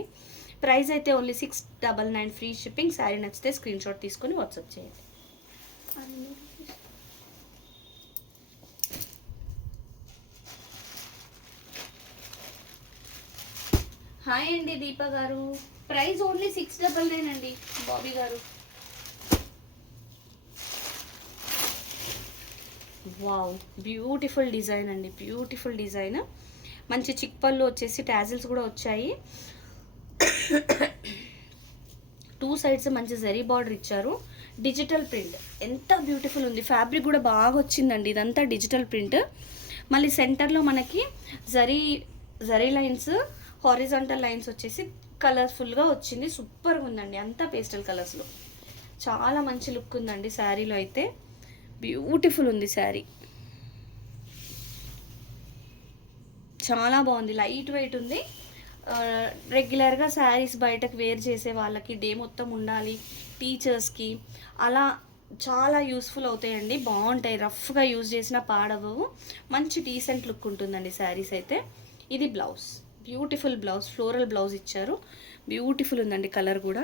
ప్రైస్ అయితే ఓన్లీ 699 ఫ్రీ షిప్పింగ్. శారీ నచ్చితే స్క్రీన్ షాట్ తీసుకొని వాట్సాప్ చేయండి. హాయ్ అండి దీప గారు. ప్రైస్ ఓన్లీ 699 అండి బాబీ గారు. వావ్, బ్యూటిఫుల్ డిజైన్ అండి, బ్యూటిఫుల్ డిజైన్. మంచి చిక్ పళ్ళు వచ్చేసి టాజిల్స్ కూడా వచ్చాయి. 2 సైడ్స్ మంచి జరీ బార్డర్ ఇచ్చారు. డిజిటల్ ప్రింట్ ఎంత బ్యూటిఫుల్ ఉంది. ఫ్యాబ్రిక్ కూడా బాగా వచ్చిందండి. ఇదంతా డిజిటల్ ప్రింట్. మళ్ళీ సెంటర్లో మనకి జరీ లైన్స్, హారిజాంటల్ లైన్స్ వచ్చేసి కలర్ఫుల్గా వచ్చింది. సూపర్గా ఉందండి. అంతా పేస్టల్ కలర్స్లో చాలా మంచి లుక్ ఉందండి శారీలో అయితే. బ్యూటిఫుల్ ఉంది శారీ, చాలా బాగుంది. లైట్ వెయిట్ ఉంది. రెగ్యులర్గా శారీస్ బయటకు వేర్ చేసే వాళ్ళకి, డే మొత్తం ఉండాలి, టీచర్స్కి అలా చాలా యూస్ఫుల్ అవుతాయండి. బాగుంటాయి, రఫ్గా యూజ్ చేసినా పాడవు. మంచి డీసెంట్ లుక్ ఉంటుందండి శారీస్ అయితే. ఇది blouse, beautiful blouse, floral blouse ఇచ్చారు. బ్యూటిఫుల్ ఉందండి కలర్ కూడా.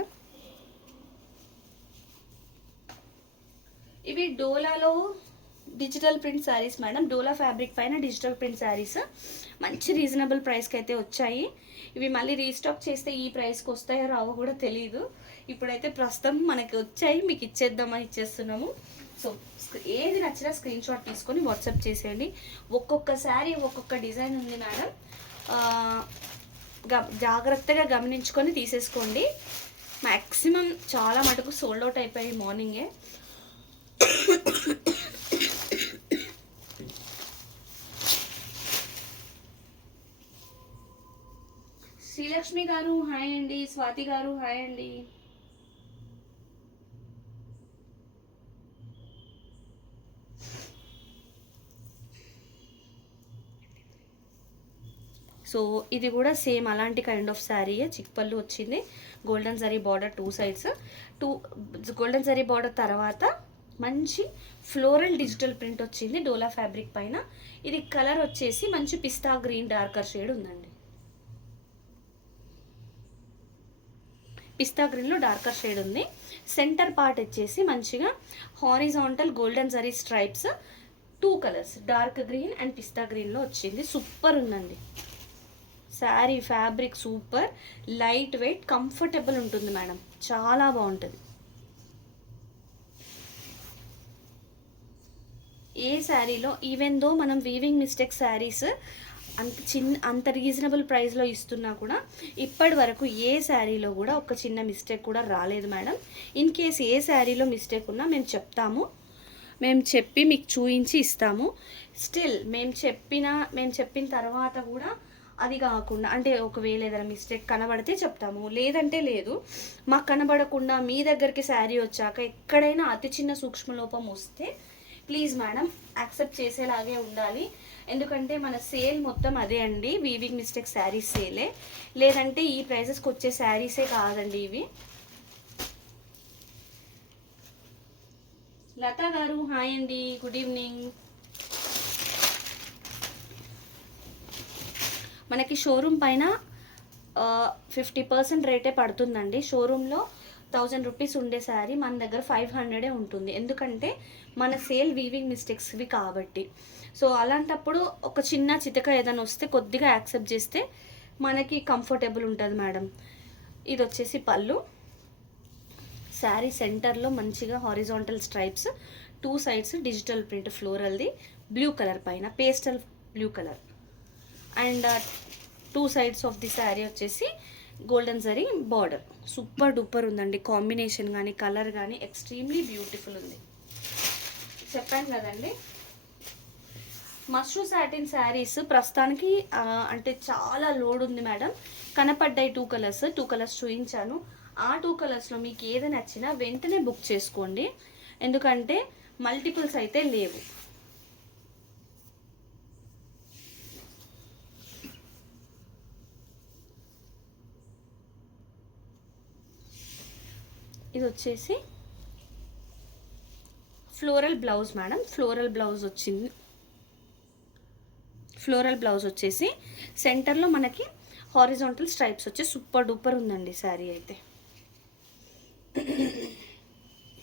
ఇవి డోలాలో డిజిటల్ ప్రింట్ శారీస్ మేడం. డోలా ఫ్యాబ్రిక్ పైన డిజిటల్ ప్రింట్ శారీస్ మంచి రీజనబుల్ ప్రైస్కి అయితే వచ్చాయి. ఇవి మళ్ళీ రీస్టాక్ చేస్తే ఈ ప్రైస్కి వస్తాయో రావో కూడా తెలియదు. ఇప్పుడైతే ప్రస్తుతం మనకి వచ్చాయి, మీకు ఇచ్చేద్దామని ఇచ్చేస్తున్నాము. సో ఏది నచ్చినా స్క్రీన్ షాట్ తీసుకొని వాట్సాప్ చేసేయండి. ఒక్కొక్క శారీ ఒక్కొక్క డిజైన్ ఉంది మేడం. జాగ్రత్తగా గమనించుకొని తీసేసుకోండి. మ్యాక్సిమం చాలా మటుకు సోల్డ్ అవుట్ అయిపోయి మార్నింగే. శ్రీలక్ష్మి గారు హాయ్ అండి. స్వాతి గారు హాయ్ అండి. సో ఇది కూడా సేమ్ అలాంటి కైండ్ ఆఫ్ శారీయే. చిక్పల్లు వచ్చింది, golden zari border 2 sides. Golden zari border తర్వాత మంచి ఫ్లోరల్ డిజిటల్ ప్రింట్ వచ్చింది డోలా ఫ్యాబ్రిక్ పైన. ఇది కలర్ వచ్చేసి మంచి పిస్తా గ్రీన్ డార్కర్ షేడ్ ఉందండి. పిస్తా గ్రీన్లో డార్కర్ షేడ్ ఉంది. సెంటర్ పార్ట్ వచ్చేసి మంచిగా horizontal golden zari stripes 2 colours, dark green and పిస్తా గ్రీన్లో వచ్చింది. సూపర్ ఉందండి sari. Fabric super, light weight, comfortable ఉంటుంది మేడం, చాలా బాగుంటుంది. ఏ శారీలో ఈవెన్ దో మనం వీవింగ్ మిస్టేక్ శారీస్ అంత రీజనబుల్ ప్రైస్లో ఇస్తున్నా కూడా ఇప్పటి వరకు ఏ శారీలో కూడా ఒక చిన్న మిస్టేక్ కూడా రాలేదు మేడం. ఇన్ కేస్ ఏ శారీలో మిస్టేక్ ఉన్నా మేము చెప్తాము, మేము చెప్పి మీకు చూయించి ఇస్తాము. స్టిల్ మేము చెప్పిన తర్వాత కూడా అది కాకుండా అంటే ఒకవేళ ఏదైనా మిస్టేక్ కనబడితే చెప్తాము, లేదంటే లేదు. మాకు కనబడకుండా మీ దగ్గరికి శారీ వచ్చాక ఎక్కడైనా అతి చిన్న సూక్ష్మలోపం వస్తే ప్లీజ్ మేడం యాక్సెప్ట్ చేసేలాగే ఉండాలి. ఎందుకంటే మన సేల్ మొత్తం అదే అండి, వీవింగ్ మిస్టేక్ శారీస్ సేలే, లేదంటే ఈ ప్రైజెస్కి వచ్చే శారీసే కాదండి ఇవి. లతా గారు హాయ్ అండి, గుడ్ ఈవినింగ్. మనకి షోరూమ్ పైన 50% రేటే పడుతుందండి. షోరూంలో 1000 రూపీస్ ఉండే శారీ మన దగ్గర 500 ఉంటుంది. ఎందుకంటే మన సేల్ వీవింగ్ మిస్టేక్స్వి కాబట్టి. సో అలాంటప్పుడు ఒక చిన్న చితక ఏదైనా వస్తే కొద్దిగా యాక్సెప్ట్ చేస్తే మనకి కంఫర్టబుల్ ఉంటుంది మేడం. ఇది వచ్చేసి పళ్ళు. శారీ సెంటర్లో మంచిగా horizontal stripes, 2 sides digital print ఫ్లోరల్ది, బ్లూ కలర్ పైన pastel blue colour. And 2 sides of the sari వచ్చేసి golden zari border. Super duper ఉందండి. కాంబినేషన్ కానీ కలర్ కానీ ఎక్స్ట్రీమ్లీ బ్యూటిఫుల్ ఉంది. చెప్పాను కదండి. మష్రూ సాటిన్ శారీస్ ప్రస్తుతానికి అంటే చాలా లోడ్ ఉంది మేడం. కనపడ్డాయి 2 కలర్స్ చూపించాను. ఆ 2 కలర్స్లో మీకు ఏది నచ్చినా వెంటనే బుక్ చేసుకోండి, ఎందుకంటే మల్టిపుల్స్ అయితే లేవు. ఇది వచ్చేసి floral blouse madam. Floral blouse వచ్చింది. ఫ్లోరల్ బ్లౌజ్ వచ్చేసి సెంటర్లో మనకి హారిజాంటల్ స్ట్రైప్స్ వచ్చి సూపర్ డూపర్ ఉందండి శారీ అయితే.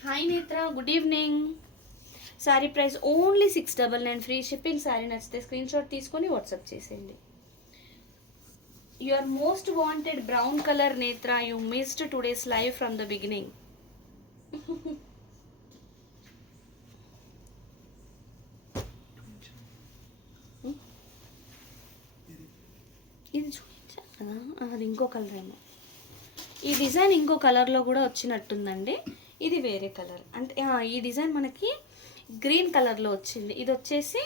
Hi Netra, good evening. Sari price only 699, free shipping. Sari నచ్చితే స్క్రీన్ షాట్ తీసుకొని వాట్సాప్ చేసేయండి. Your most wanted brown colour Netra, you missed today's live from the beginning. ఇది చూపించాను కదా, అది ఇంకో కలర్ ఏమో. ఈ డిజైన్ ఇంకో కలర్లో కూడా వచ్చినట్టుందండి. ఇది వేరే కలర్. అంటే ఈ డిజైన్ మనకి గ్రీన్ కలర్లో వచ్చింది. ఇది వచ్చేసి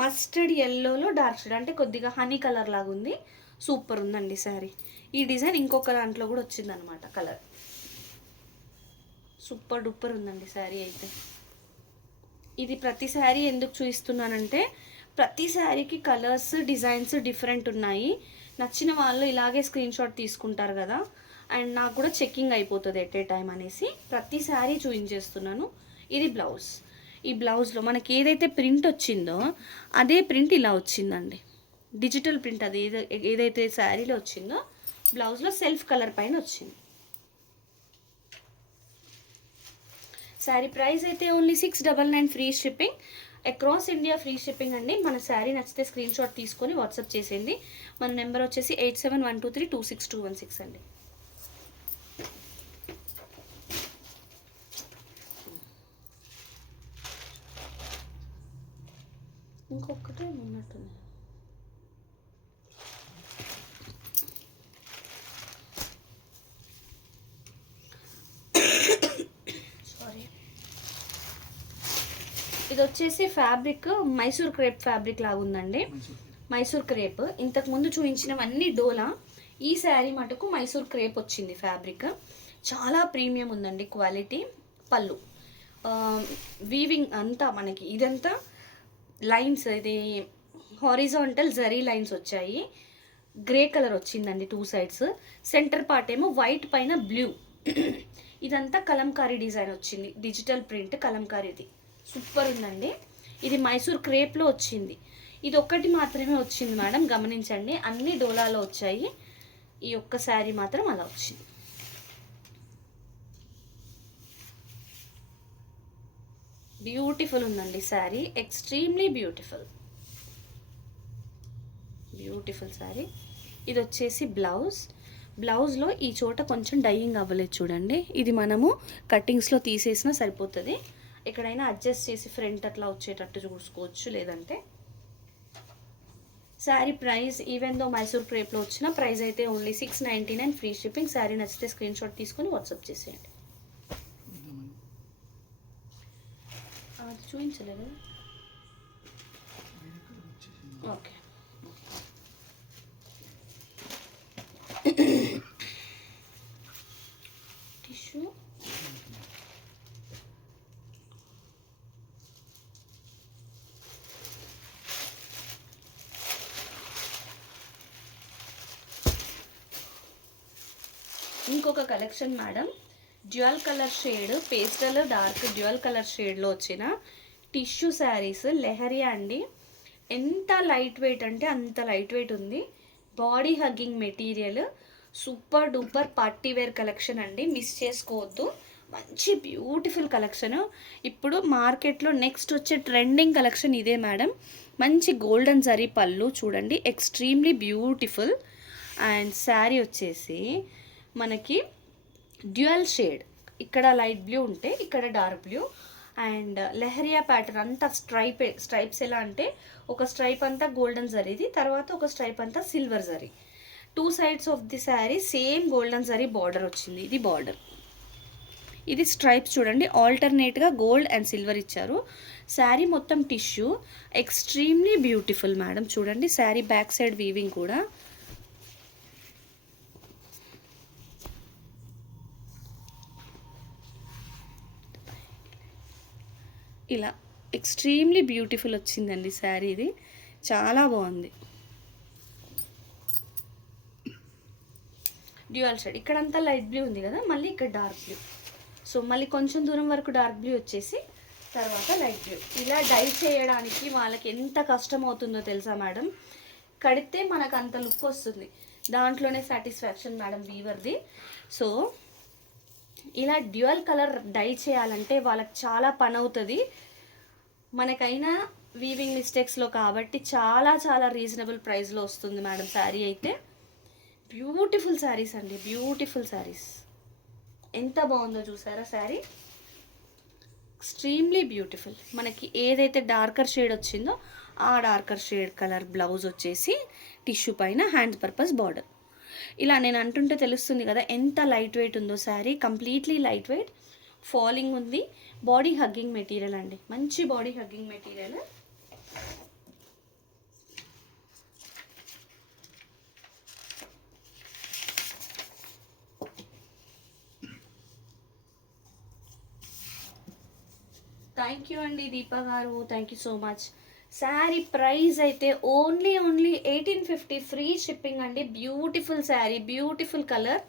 మస్టర్డ్ ఎల్లోలో డార్క్ షేడ్, అంటే కొద్దిగా హనీ కలర్ లాగా ఉంది. సూపర్ ఉందండి శారీ. ఈ డిజైన్ ఇంకొక దాంట్లో కూడా వచ్చిందనమాట కలర్. సూపర్ డూపర్ ఉందండి శారీ అయితే. ఇది ప్రతి శారీ ఎందుకు చూపిస్తున్నానంటే ప్రతి శారీకి కలర్స్ డిజైన్స్ డిఫరెంట్ ఉన్నాయి. నచ్చిన వాళ్ళు ఇలాగే స్క్రీన్ షాట్ తీసుకుంటారు కదా, అండ్ నాకు కూడా చెక్కింగ్ అయిపోతుంది ఎట్ ఏ టైం అనేసి ప్రతి శారీ చూపించేస్తున్నాను. ఇది బ్లౌజ్. ఈ బ్లౌజ్లో మనకి ఏదైతే ప్రింట్ వచ్చిందో అదే ప్రింట్ ఇలా వచ్చిందండి. డిజిటల్ ప్రింట్ అది ఏదైతే శారీలో వచ్చిందో బ్లౌజ్లో సెల్ఫ్ కలర్ పైన వచ్చింది. శారీ ప్రైస్ అయితే only 699, free shipping. Across India free shipping అండి. మన శారీ నచ్చితే స్క్రీన్ షాట్ తీసుకొని వాట్సాప్ చేసేయండి. మన నెంబర్ వచ్చేసి 8712326216 అండి. ఇంకొకటే ఉన్నట్టుంది. సారీ. ఇది వచ్చేసి ఫ్యాబ్రిక్ మైసూర్ క్రేప్ ఫ్యాబ్రిక్ లాగా ఉందండి. మైసూర్ క్రేప్ ఇంతకుముందు చూపించినవన్నీ డోలా. ఈ శారీ మటుకు మైసూర్ క్రేప్ వచ్చింది ఫ్యాబ్రిక్. చాలా ప్రీమియం ఉందండి క్వాలిటీ. పళ్ళు వీవింగ్ అంతా మనకి ఇదంతా లైన్స్, ఇది హారిజాంటల్ జరీ లైన్స్ వచ్చాయి. గ్రే కలర్ వచ్చిందండి 2 సైడ్స్. సెంటర్ పార్ట్ ఏమో వైట్ పైన బ్లూ. ఇదంతా కలంకారీ డిజైన్ వచ్చింది. డిజిటల్ ప్రింట్ కలంకారీది. సూపర్ ఉందండి. ఇది మైసూర్ క్రేప్లో వచ్చింది. ఇది ఒక్కటి మాత్రమే వచ్చింది మేడం, గమనించండి. అన్ని డోలాలో వచ్చాయి. ఈ ఒక్క శారీ మాత్రం అలా వచ్చింది. బ్యూటిఫుల్ ఉందండి sari, extremely beautiful. Beautiful sari. ఇది వచ్చేసి బ్లౌజ్లో ఈ చోట కొంచెం డైయింగ్ అవ్వలేదు చూడండి. ఇది మనము కట్టింగ్స్లో తీసేసినా సరిపోతుంది. ఎక్కడైనా అడ్జస్ట్ చేసి ఫ్రంట్ అట్లా వచ్చేటట్టు చూసుకోవచ్చు. లేదంటే sari price even though Mysore క్రేప్లో వచ్చిన ప్రైస్ అయితే ఓన్లీ 699, ఫ్రీ షిప్పింగ్. శారీ నచ్చితే స్క్రీన్ షాట్ తీసుకొని వాట్సాప్ చేసేయండి. చూపించలేదు. ఓకే. టిష్యూ ఇంకొక collection madam. Dual colour shade, pastel dark dual colour షేడ్లో వచ్చిన టిష్యూ శారీస్ లెహరియా అండి. ఎంత లైట్ వెయిట్ అంటే అంత లైట్ వెయిట్ ఉంది. Body hugging material, super duper party wear collection అండి, మిస్ చేసుకోవద్దు. మంచి బ్యూటిఫుల్ కలెక్షన్. ఇప్పుడు మార్కెట్లో నెక్స్ట్ వచ్చే ట్రెండింగ్ కలెక్షన్ ఇదే మేడం. మంచి గోల్డెన్ జరీ పళ్ళు చూడండి, ఎక్స్ట్రీమ్లీ బ్యూటిఫుల్. అండ్ శారీ వచ్చేసి మనకి డ్యూయల్ షేడ్, ఇక్కడ లైట్ బ్లూ ఉంటే ఇక్కడ dark blue. And leheriya pattern అంతా స్ట్రైప్స్ ఎలా అంటే ఒక స్ట్రైప్ అంతా గోల్డెన్ జరీది, తర్వాత ఒక స్ట్రైప్ అంతా silver zari. 2 sides of the sari same golden zari border వచ్చింది. ఇది బార్డర్, ఇది స్ట్రైప్స్ చూడండి, ఆల్టర్నేట్గా గోల్డ్ అండ్ సిల్వర్ ఇచ్చారు. శారీ మొత్తం టిష్యూ, ఎక్స్ట్రీమ్లీ బ్యూటిఫుల్ మేడం. చూడండి శారీ బ్యాక్ సైడ్ వీవింగ్ కూడా ఇలా ఎక్స్ట్రీమ్లీ బ్యూటిఫుల్ వచ్చిందండి శారీ. ఇది చాలా బాగుంది. డ్యూయల్ షేడ్, ఇక్కడంతా లైట్ బ్లూ ఉంది కదా, మళ్ళీ ఇక్కడ డార్క్ బ్లూ. సో మళ్ళీ కొంచెం దూరం వరకు డార్క్ బ్లూ వచ్చేసి తర్వాత లైట్ బ్లూ. ఇలా డై చేయడానికి వాళ్ళకి ఎంత కష్టం అవుతుందో తెలుసా మేడం. కడితే మనకు అంత లుక్ వస్తుంది, దాంట్లోనే సాటిస్ఫాక్షన్ మేడం వీవర్ది. సో ఇలా డ్యూయల్ కలర్ డై చేయాలంటే వాళ్ళకి చాలా పని అవుతుంది. మనకైనా వీవింగ్ మిస్టేక్స్లో కాబట్టి చాలా చాలా రీజనబుల్ ప్రైస్లో వస్తుంది మేడం శారీ అయితే. బ్యూటిఫుల్ శారీస్ అండి, బ్యూటిఫుల్ శారీస్. ఎంత బాగుందో చూసారా శారీ, ఎక్స్ట్రీమ్లీ బ్యూటిఫుల్. మనకి ఏదైతే డార్కర్ షేడ్ వచ్చిందో ఆ డార్కర్ షేడ్ కలర్ బ్లౌజ్ వచ్చేసి టిష్యూ పైన హ్యాండ్ పర్పస్ బార్డర్. ఇలా నేను అంటుంటే తెలుస్తుంది కదా ఎంత లైట్ వెయిట్ ఉందో sari. Completely light weight, falling ఉంది. బాడీ హగ్గింగ్ మెటీరియల్ అండి, మంచి body hugging material. Thank you అండి దీపా గారు, thank you so much. Sari price అయితే ఓన్లీ 1850 ఫ్రీ షిప్పింగ్ అండి. Beautiful sari, beautiful colour.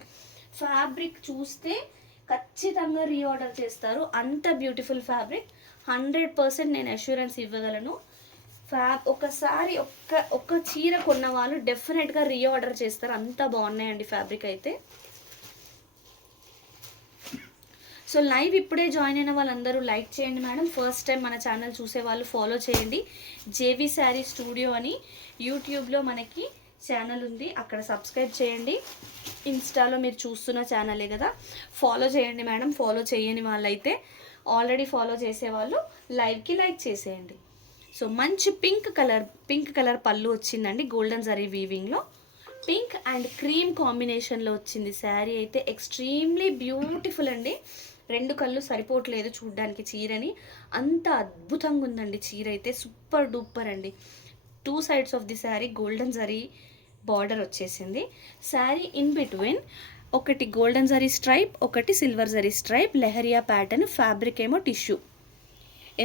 Fabric చూస్తే ఖచ్చితంగా రీఆర్డర్ చేస్తారు, అంత బ్యూటిఫుల్ ఫ్యాబ్రిక్. 100% నేను అష్యూరెన్స్ ఇవ్వగలను. ఒకసారి ఒక్క చీర కొన్న వాళ్ళు డెఫినెట్గా రీఆర్డర్ చేస్తారు, అంత బాగున్నాయండి ఫ్యాబ్రిక్ అయితే. సో లైవ్ ఇప్పుడే జాయిన్ అయిన వాళ్ళందరూ లైక్ చేయండి మేడం. ఫస్ట్ టైం మన ఛానల్ చూసే వాళ్ళు ఫాలో చేయండి. జేవి శారీ స్టూడియో అని యూట్యూబ్లో మనకి ఛానల్ ఉంది, అక్కడ సబ్స్క్రైబ్ చేయండి. ఇన్స్టాలో మీరు చూస్తున్న ఛానలే కదా, ఫాలో చేయండి మేడం. ఫాలో చేయని వాళ్ళైతే ఆల్రెడీ ఫాలో చేసేవాళ్ళు లైవ్కి లైక్ చేసేయండి. సో మంచి పింక్ కలర్ పళ్ళు వచ్చిందండి, గోల్డెన్ జరీ వీవింగ్లో. పింక్ అండ్ క్రీమ్ కాంబినేషన్లో వచ్చింది శారీ అయితే. ఎక్స్ట్రీమ్లీ బ్యూటిఫుల్ అండి. 2 కళ్ళు సరిపోవట్లేదు చూడ్డానికి చీరని, అంత అద్భుతంగా ఉందండి చీర అయితే. సూపర్ డూపర్ అండి. 2 sides of the sari golden zari border వచ్చేసింది. శారీ ఇన్ బిట్వీన్ ఒకటి గోల్డెన్ జరీ స్ట్రైప్, ఒకటి silver zari stripe. Leheriya pattern, fabric ఏమో టిష్యూ.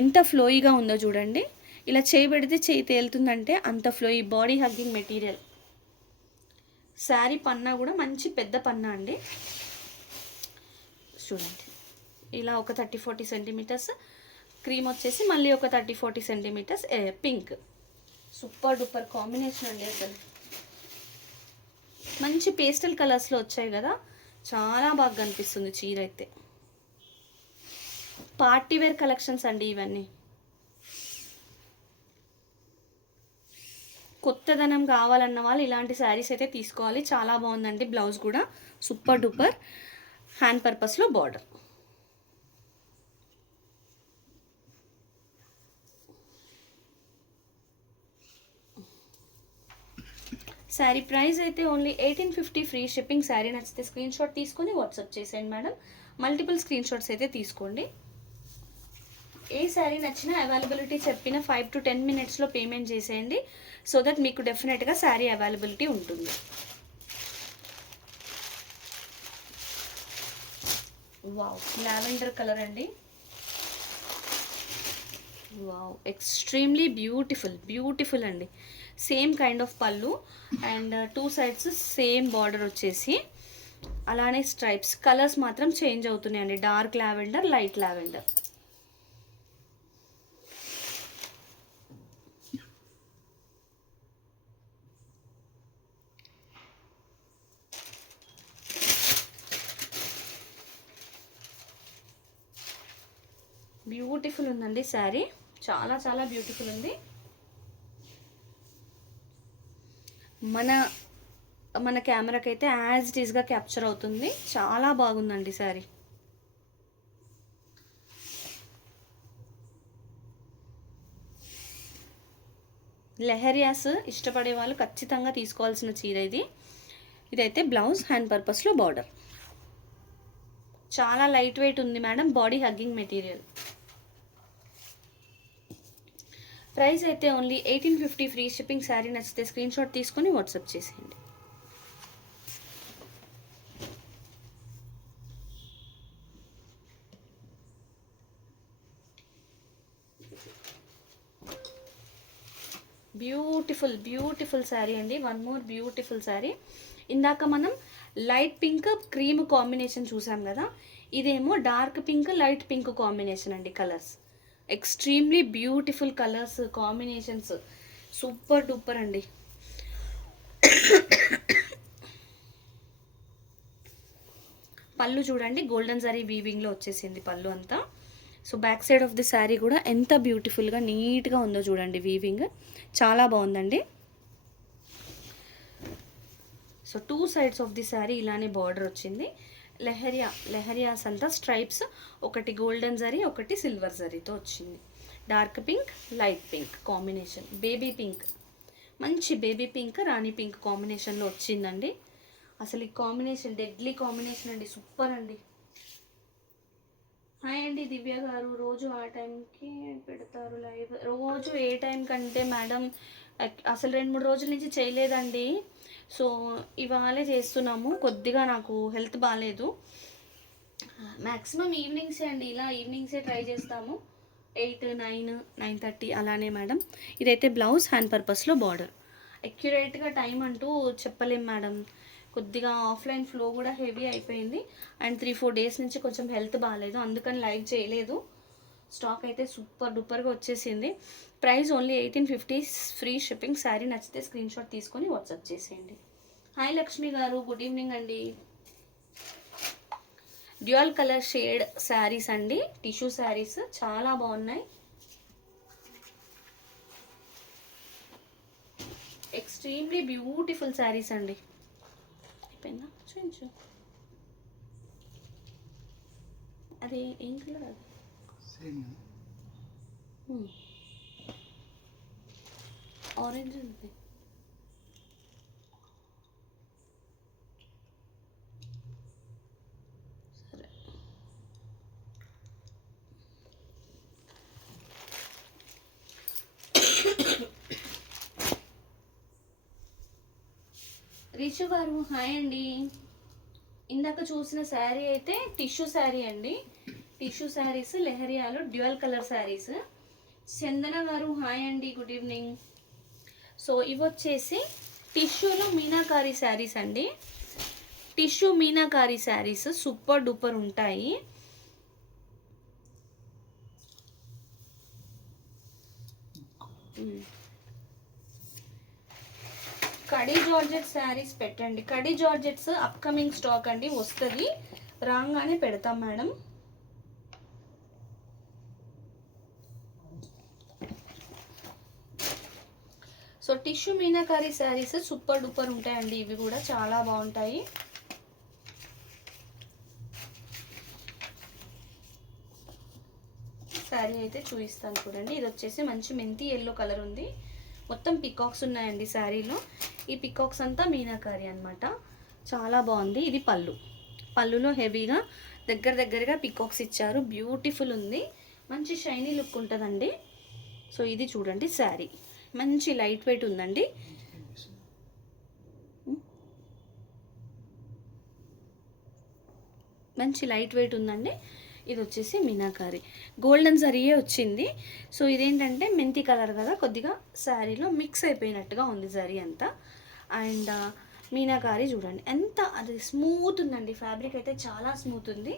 ఎంత ఫ్లోయిగా ఉందో చూడండి. ఇలా చేయి పెడితే చేయి తేలుతుందంటే అంత flowy. Body hugging material. Sari పన్నా కూడా మంచి పెద్ద పన్నా అండి. చూడండి ఇలా ఒక 30-40 సెంటీమీటర్స్ క్రీమ్ వచ్చేసి మళ్ళీ ఒక 30-40 centimetres pink. Super duper combination అండి అసలు. మంచి పేస్టల్ కలర్స్లో వచ్చాయి కదా, చాలా బాగా కనిపిస్తుంది చీర అయితే. పార్టీ వేర్ కలెక్షన్స్ అండి ఇవన్నీ. కొత్తదనం కావాలన్న వాళ్ళు ఇలాంటి శారీస్ అయితే తీసుకోవాలి. చాలా బాగుందండి. బ్లౌజ్ కూడా సూపర్ డూపర్ హ్యాండ్ పర్పస్లో బార్డర్. శారీ ప్రైస్ అయితే ఓన్లీ 1850 ఫ్రీ షిప్పింగ్. శారీ నచ్చితే స్క్రీన్ షాట్ తీసుకొని వాట్సాప్ చేసేయండి మేడం. మల్టిపుల్ స్క్రీన్ షాట్స్ అయితే తీసుకోండి. ఏ శారీ నచ్చినా అవైలబిలిటీ చెప్పిన 5 to 10 minutesలో పేమెంట్ చేసేయండి, సో దట్ మీకు డెఫినెట్గా శారీ అవైలబిలిటీ ఉంటుంది. వావ్, లావెండర్ కలర్ అండి. వావ్, ఎక్స్ట్రీమ్లీ బ్యూటిఫుల్ అండి. సేమ్ కైండ్ ఆఫ్ పళ్ళు అండ్ 2 sides సేమ్ బార్డర్ వచ్చేసి అలానే స్ట్రైప్స్. కలర్స్ మాత్రం చేంజ్ అవుతున్నాయండి, dark lavender, light lavender. Beautiful ఉందండి శారీ, చాలా చాలా బ్యూటిఫుల్ ఉంది. మన మన కెమెరాకి అయితే యాజ్ ఇట్ ఈస్గా క్యాప్చర్ అవుతుంది. చాలా బాగుందండి శారీ. లెహరియాస్ ఇష్టపడే వాళ్ళు ఖచ్చితంగా తీసుకోవాల్సిన చీర ఇది. ఇదైతే బ్లౌజ్, హ్యాండ్ పర్పస్లో బార్డర్. చాలా లైట్ వెయిట్ ఉంది madam, body hugging material. Price అయితే ఓన్లీ 1850 ఫ్రీ షిప్పింగ్. శారీ నచ్చితే స్క్రీన్ షాట్ తీసుకొని వాట్సాప్ చేసేయండి. బ్యూటిఫుల్ బ్యూటిఫుల్ శారీ అండి. One more beautiful sari. ఇందాక మనం లైట్ పింక్ క్రీమ్ కాంబినేషన్ చూసాం కదా, ఇదేమో dark pink light pink combination అండి. Colours extremely beautiful colours combinations, super duper అండి. పళ్ళు చూడండి, గోల్డెన్ జరీ వీవింగ్లో వచ్చేసింది పళ్ళు అంతా. So back side of the sari కూడా ఎంత బ్యూటిఫుల్గా నీట్గా ఉందో చూడండి, వీవింగ్ చాలా బాగుందండి. So two sides of the sari ఇలానే బార్డర్ వచ్చింది. లెహరియాస్ అంతా స్ట్రైప్స్, ఒకటి గోల్డెన్ జరీ, ఒకటి సిల్వర్ జరీతో వచ్చింది. Dark pink light pink combination, baby pink, మంచి బేబీ పింక్ రాణి పింక్ కాంబినేషన్లో వచ్చిందండి. అసలు ఈ కాంబినేషన్ డెడ్లీ కాంబినేషన్ అండి, సూపర్ అండి. హాయ్ అండి దివ్య గారు, రోజు ఆ టైంకి పెడతారు లైవ్? రోజు ఏ టైం కంటే మేడం అసలు 2-3 రోజుల నుంచి చేయలేదండి. సో ఇవాళే చేస్తున్నాము. కొద్దిగా నాకు హెల్త్ బాగాలేదు. మ్యాక్సిమం ఈవినింగ్సే అండి, ఇలా ఈవినింగ్సే ట్రై చేస్తాము. 8, 9, 9:30 అలానే మేడం. ఇదైతే బ్లౌజ్, హ్యాండ్ పర్పస్లో బార్డర్. అక్యురేట్గా టైం అంటూ చెప్పలేం మేడం, కొద్దిగా ఆఫ్లైన్ ఫ్లో కూడా హెవీ అయిపోయింది. అండ్ 3-4 డేస్ నుంచి కొంచెం హెల్త్ బాగాలేదు, అందుకని లైవ్ చేయలేదు. స్టాక్ అయితే సూపర్ డూపర్గా వచ్చేసింది. Price only 1850 free shipping. Sari నచ్చితే స్క్రీన్ షాట్ తీసుకొని వాట్సాప్ చేసేయండి. హాయ్ లక్ష్మి గారు, గుడ్ ఈవినింగ్ అండి. డ్యూయల్ కలర్ షేడ్ శారీస్ అండి, టిష్యూ శారీస్ చాలా బాగున్నాయి. ఎక్స్ట్రీమ్లీ బ్యూటిఫుల్ శారీస్ అండి. అయిపోయిందా? చూపించు. అది ఏం కలర్? అది ఆరెంజ్ ఉంది. సరే, రిషు గారు హాయ్ అండి. ఇందాక చూసిన శారీ అయితే టిష్యూ శారీ అండి, టిష్యూ శారీస్ లెహరియాలు dual colour saris. Chandana garu hi అండి, గుడ్ ఈవినింగ్. సో ఇవి వచ్చేసి టిష్యూలో మీనాకారి శారీస్ అండి, tissue meenakari saris super duper ఉంటాయి. కడీ జార్జెట్ శారీస్ పెట్టండి. కడీ జార్జెట్స్ అప్కమింగ్ స్టాక్ అండి, వస్తుంది, రాగానే పెడతాం madam. So tissue meenakari saris super duper ఉంటాయండి, ఇవి కూడా చాలా బాగుంటాయి. శారీ అయితే చూపిస్తాను చూడండి. ఇది వచ్చేసి మంచి మెంతి ఎల్లో కలర్ ఉంది, మొత్తం పికాక్స్ ఉన్నాయండి శారీలో. ఈ పికాక్స్ అంతా మీనాకారి అనమాట, చాలా బాగుంది. ఇది పళ్ళు, పళ్ళులో హెవీగా దగ్గరగా పికాక్స్ ఇచ్చారు, బ్యూటిఫుల్ ఉంది, మంచి షైనీ లుక్ ఉంటుందండి. సో ఇది చూడండి శారీ, మంచి లైట్ వెయిట్ ఉందండి. మంచి లైట్ వెయిట్ ఉందండి. ఇది వచ్చేసి మీనాకారి, గోల్డెన్ జరీయే వచ్చింది. సో ఇదేంటంటే మెంతి కలర్ కదా, కొద్దిగా శారీలో మిక్స్ అయిపోయినట్టుగా ఉంది జరీ అంతా. అండ్ మీనాకారి చూడండి ఎంత అది స్మూత్ ఉందండి. ఫ్యాబ్రిక్ అయితే చాలా స్మూత్ ఉంది.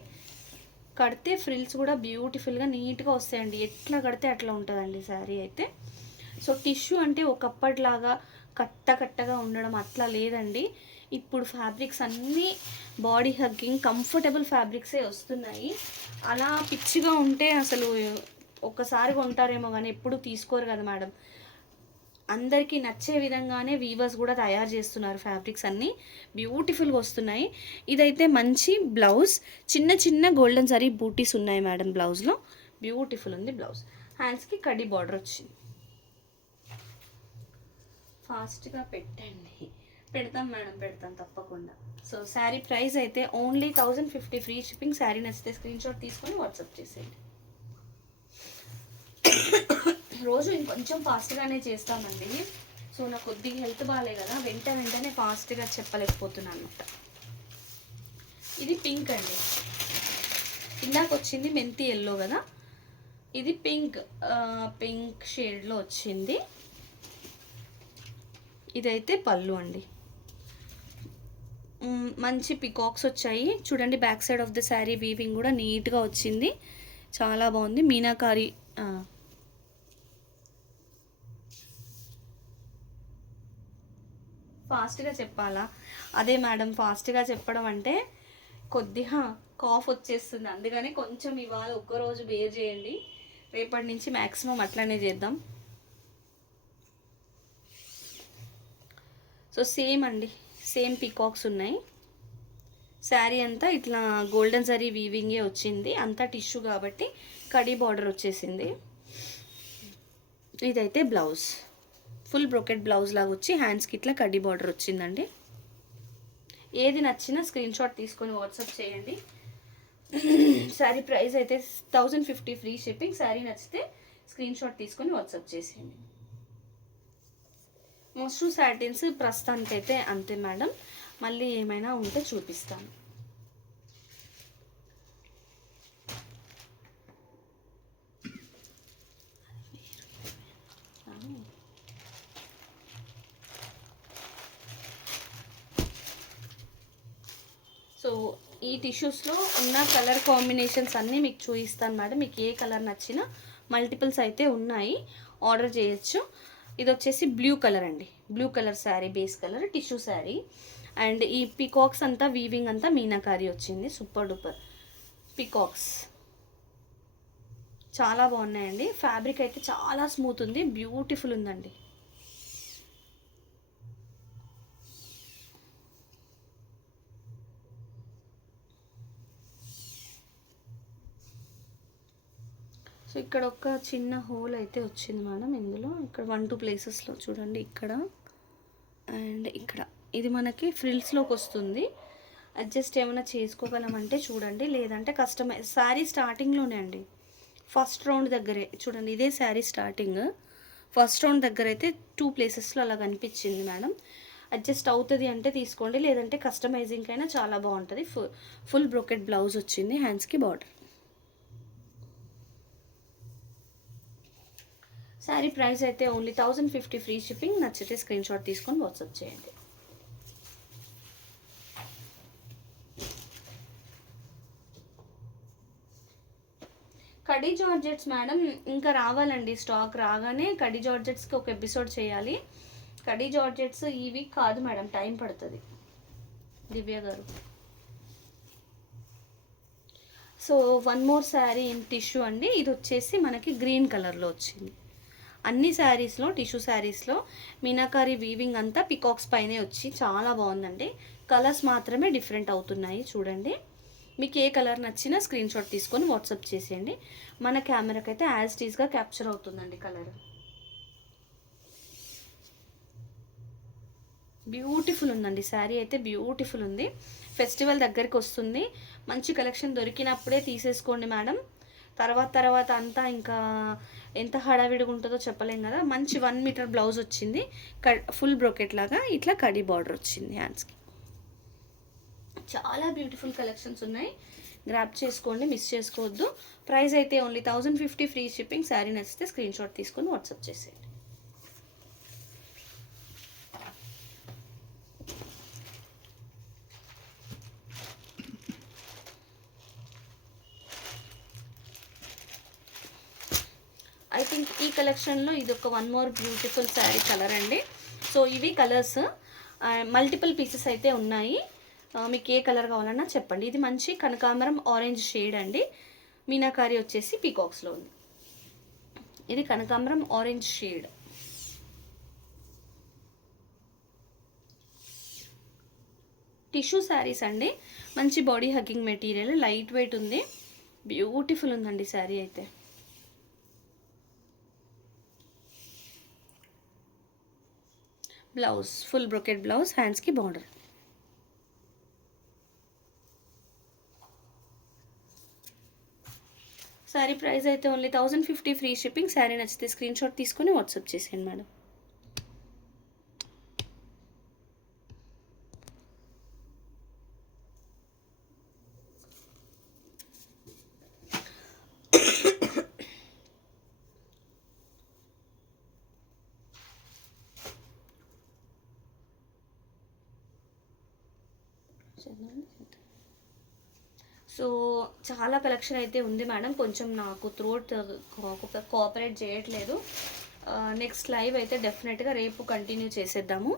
కడితే ఫ్రిల్స్ కూడా బ్యూటిఫుల్గా నీట్గా వస్తాయండి. ఎట్లా కడితే అట్లా ఉంటుందండి శారీ అయితే. సో టిష్యూ అంటే ఒకప్పటిలాగా కట్టగా ఉండడం అట్లా లేదండి. ఇప్పుడు ఫ్యాబ్రిక్స్ అన్నీ బాడీ హగ్గింగ్ కంఫర్టబుల్ ఫ్యాబ్రిక్సే వస్తున్నాయి. అలా పిచ్చిగా ఉంటే అసలు ఒక్కసారి కొంటారేమో కానీ ఎప్పుడు తీసుకోరు కదా మేడం. అందరికీ నచ్చే విధంగానే వీవర్స్ కూడా తయారు చేస్తున్నారు. ఫ్యాబ్రిక్స్ అన్నీ బ్యూటిఫుల్గా వస్తున్నాయి. ఇదైతే మంచి బ్లౌజ్, చిన్న చిన్న గోల్డెన్ జరీ బూటీస్ ఉన్నాయి మేడం బ్లౌజ్లో. బ్యూటిఫుల్ ఉంది బ్లౌజ్. హ్యాండ్స్కి కడ్డీ బార్డర్ వచ్చింది. ఫాస్ట్గా పెట్టండి. పెడతాం మేడం, పెడతాం తప్పకుండా. సో శారీ ప్రైస్ అయితే ఓన్లీ 1050 ఫ్రీ షిప్పింగ్. శారీ నచ్చితే స్క్రీన్ షాట్ తీసుకొని వాట్సాప్ చేసేయండి. రోజు ఇంకొంచెం ఫాస్ట్గానే చేస్తామండి. సో నాకు కొద్దిగా హెల్త్ బాగాలే కదా, వెంటనే ఫాస్ట్గా చెప్పలేకపోతున్నాను అనమాట. ఇది పింక్ అండి. ఇందాక వచ్చింది మెంతి ఎల్లో కదా, ఇది పింక్ షేడ్లో వచ్చింది. ఇదైతే పళ్ళు అండి. మంచి పికాక్స్ వచ్చాయి చూడండి. Back side of the sari weaving కూడా నీట్గా వచ్చింది. చాలా బాగుంది. మీనాకారి ఫాస్ట్గా చెప్పాలా? అదే మేడం, ఫాస్ట్గా చెప్పడం అంటే కొద్దిగా కాఫ్ వచ్చేస్తుంది. అందుకని కొంచెం ఇవాళ ఒక్కరోజు బేర్ చేయండి. రేపటి నుంచి మ్యాక్సిమం అట్లానే చేద్దాం. సో సేమ్ అండి, సేమ్ పీకాక్స్ ఉన్నాయి. శారీ అంతా ఇట్లా గోల్డెన్ జరీ వీవింగే వచ్చింది. అంతా టిష్యూ కాబట్టి కడీ బార్డర్ వచ్చేసింది. ఇదైతే బ్లౌజ్, ఫుల్ బ్రోకెట్ బ్లౌజ్ లాగా వచ్చి హ్యాండ్స్కి ఇట్లా కడ్డీ బార్డర్ వచ్చిందండి. ఏది నచ్చినా స్క్రీన్ షాట్ తీసుకొని వాట్సాప్ చేయండి. శారీ ప్రైస్ అయితే 1050 ఫ్రీ షిప్పింగ్. శారీ నచ్చితే స్క్రీన్ షాట్ తీసుకొని వాట్సాప్ చేసేయండి. మోస్ట్ సాటిన్స్ ప్రస్తుతానికైతే అంతే మేడం. మళ్ళీ ఏమైనా ఉంటే చూపిస్తాను. సో ఈ టిష్యూస్లో ఉన్న కలర్ కాంబినేషన్స్ అన్నీ మీకు చూపిస్తాను మేడం. మీకు ఏ కలర్ నచ్చినా మల్టిపుల్స్ అయితే ఉన్నాయి, ఆర్డర్ చేయొచ్చు. ఇది వచ్చేసి బ్లూ కలర్ అండి. Blue colour sari, base colour tissue sari. And ఈ పికాక్స్ అంతా వీవింగ్ అంతా మీనాకారి వచ్చింది. సూపర్ డూపర్ పికాక్స్ చాలా బాగున్నాయండి. ఫ్యాబ్రిక్ అయితే చాలా స్మూత్ ఉంది, బ్యూటిఫుల్ ఉందండి. సో ఇక్కడ ఒక చిన్న హోల్ అయితే వచ్చింది మేడం ఇందులో. ఇక్కడ 1-2 ప్లేసెస్లో చూడండి, ఇక్కడ అండ్ ఇక్కడ. ఇది మనకి ఫ్రిల్స్లోకి వస్తుంది. అడ్జస్ట్ ఏమైనా చేసుకోగలమంటే చూడండి, లేదంటే కస్టమైజ్. శారీ స్టార్టింగ్లోనే అండి, ఫస్ట్ రౌండ్ దగ్గరే చూడండి. ఇదే శారీ స్టార్టింగ్. ఫస్ట్ రౌండ్ దగ్గర అయితే 2 ప్లేసెస్లో అలా కనిపించింది మేడం. అడ్జస్ట్ అవుతుంది అంటే తీసుకోండి, లేదంటే కస్టమైజింగ్ అయినా చాలా బాగుంటుంది. ఫుల్ బ్రోకెట్ బ్లౌజ్ వచ్చింది, హ్యాండ్స్కి బార్డర్. శారీ ప్రైస్ అయితే ఓన్లీ 1050 ఫ్రీ షిప్పింగ్. నచ్చితే స్క్రీన్ షాట్ తీసుకొని వాట్సాప్ చేయండి. కడీ జార్జెట్స్ మేడం ఇంకా రావాలండి, స్టాక్ రాగానే కడీ జార్జెట్స్కి ఒక ఎపిసోడ్ చేయాలి. కడీ జార్జెట్స్ ఈ వీక్ కాదు మేడం, టైం పడుతుంది దివ్య గారు. So 1 more sari in tissue అండి. ఇది వచ్చేసి మనకి గ్రీన్ కలర్లో వచ్చింది. అన్ని శారీస్లో, టిష్యూ శారీస్లో మీనాకారి వీవింగ్ అంతా పికాక్స్ పైనే వచ్చి చాలా బాగుందండి. కలర్స్ మాత్రమే డిఫరెంట్ అవుతున్నాయి చూడండి. మీకు ఏ కలర్ నచ్చినా స్క్రీన్ షాట్ తీసుకొని వాట్సాప్ చేసేయండి. మన కెమెరాకి అయితే యాజ్ టీజ్గా క్యాప్చర్ అవుతుందండి కలర్. బ్యూటిఫుల్ ఉందండి శారీ అయితే, బ్యూటిఫుల్ ఉంది. ఫెస్టివల్ దగ్గరికి వస్తుంది, మంచి కలెక్షన్ దొరికినప్పుడే తీసేసుకోండి మేడం. తర్వాత అంతా ఇంకా ఎంత హడావిడిగా ఉంటుందో చెప్పలేం కదా. మంచి 1 మీటర్ బ్లౌజ్ వచ్చింది, ఫుల్ బ్రోకెట్ లాగా ఇట్లా కడీ బార్డర్ వచ్చింది హ్యాండ్స్కి. చాలా బ్యూటిఫుల్ కలెక్షన్స్ ఉన్నాయి, గ్రాప్ చేసుకోండి, మిస్ చేసుకోవద్దు. ప్రైస్ అయితే ఓన్లీ 1050 ఫ్రీ షిప్పింగ్. శారీ నచ్చితే స్క్రీన్ షాట్ తీసుకొని వాట్సాప్ చేసేయండి. ఈ కలెక్షన్లో ఇది ఒక one more beautiful sari colour అండి. సో ఇవి కలర్స్, మల్టిపుల్ పీసెస్ అయితే ఉన్నాయి. మీకు ఏ కలర్ కావాలన్నా చెప్పండి. ఇది మంచి కనకాంబరం ఆరెంజ్ షేడ్ అండి. మీనాకారి వచ్చేసి పీకాక్స్లో ఉంది. ఇది కనకాంబరం ఆరెంజ్ షేడ్. టిష్యూ శారీస్ అండి, మంచి body hugging material, light weight ఉంది, బ్యూటిఫుల్ ఉందండి శారీ అయితే. బ్లౌజ్ ఫుల్ బ్రొకెట్ బ్లౌజ్, హ్యాండ్స్కి బార్డర్. శారీ ప్రైస్ అయితే ఓన్లీ 1050 ఫ్రీ షిప్పింగ్. శారీ నచ్చితే స్క్రీన్ షాట్ తీసుకొని వాట్సాప్ చేసేయండి మేడం. సో చాలా కలెక్షన్ అయితే ఉంది మేడం. కొంచెం నాకు త్రోట్ కోఆపరేట్ చేయట్లేదు. నెక్స్ట్ లైవ్ అయితే డెఫినెట్గా రేపు కంటిన్యూ చేసేద్దాము.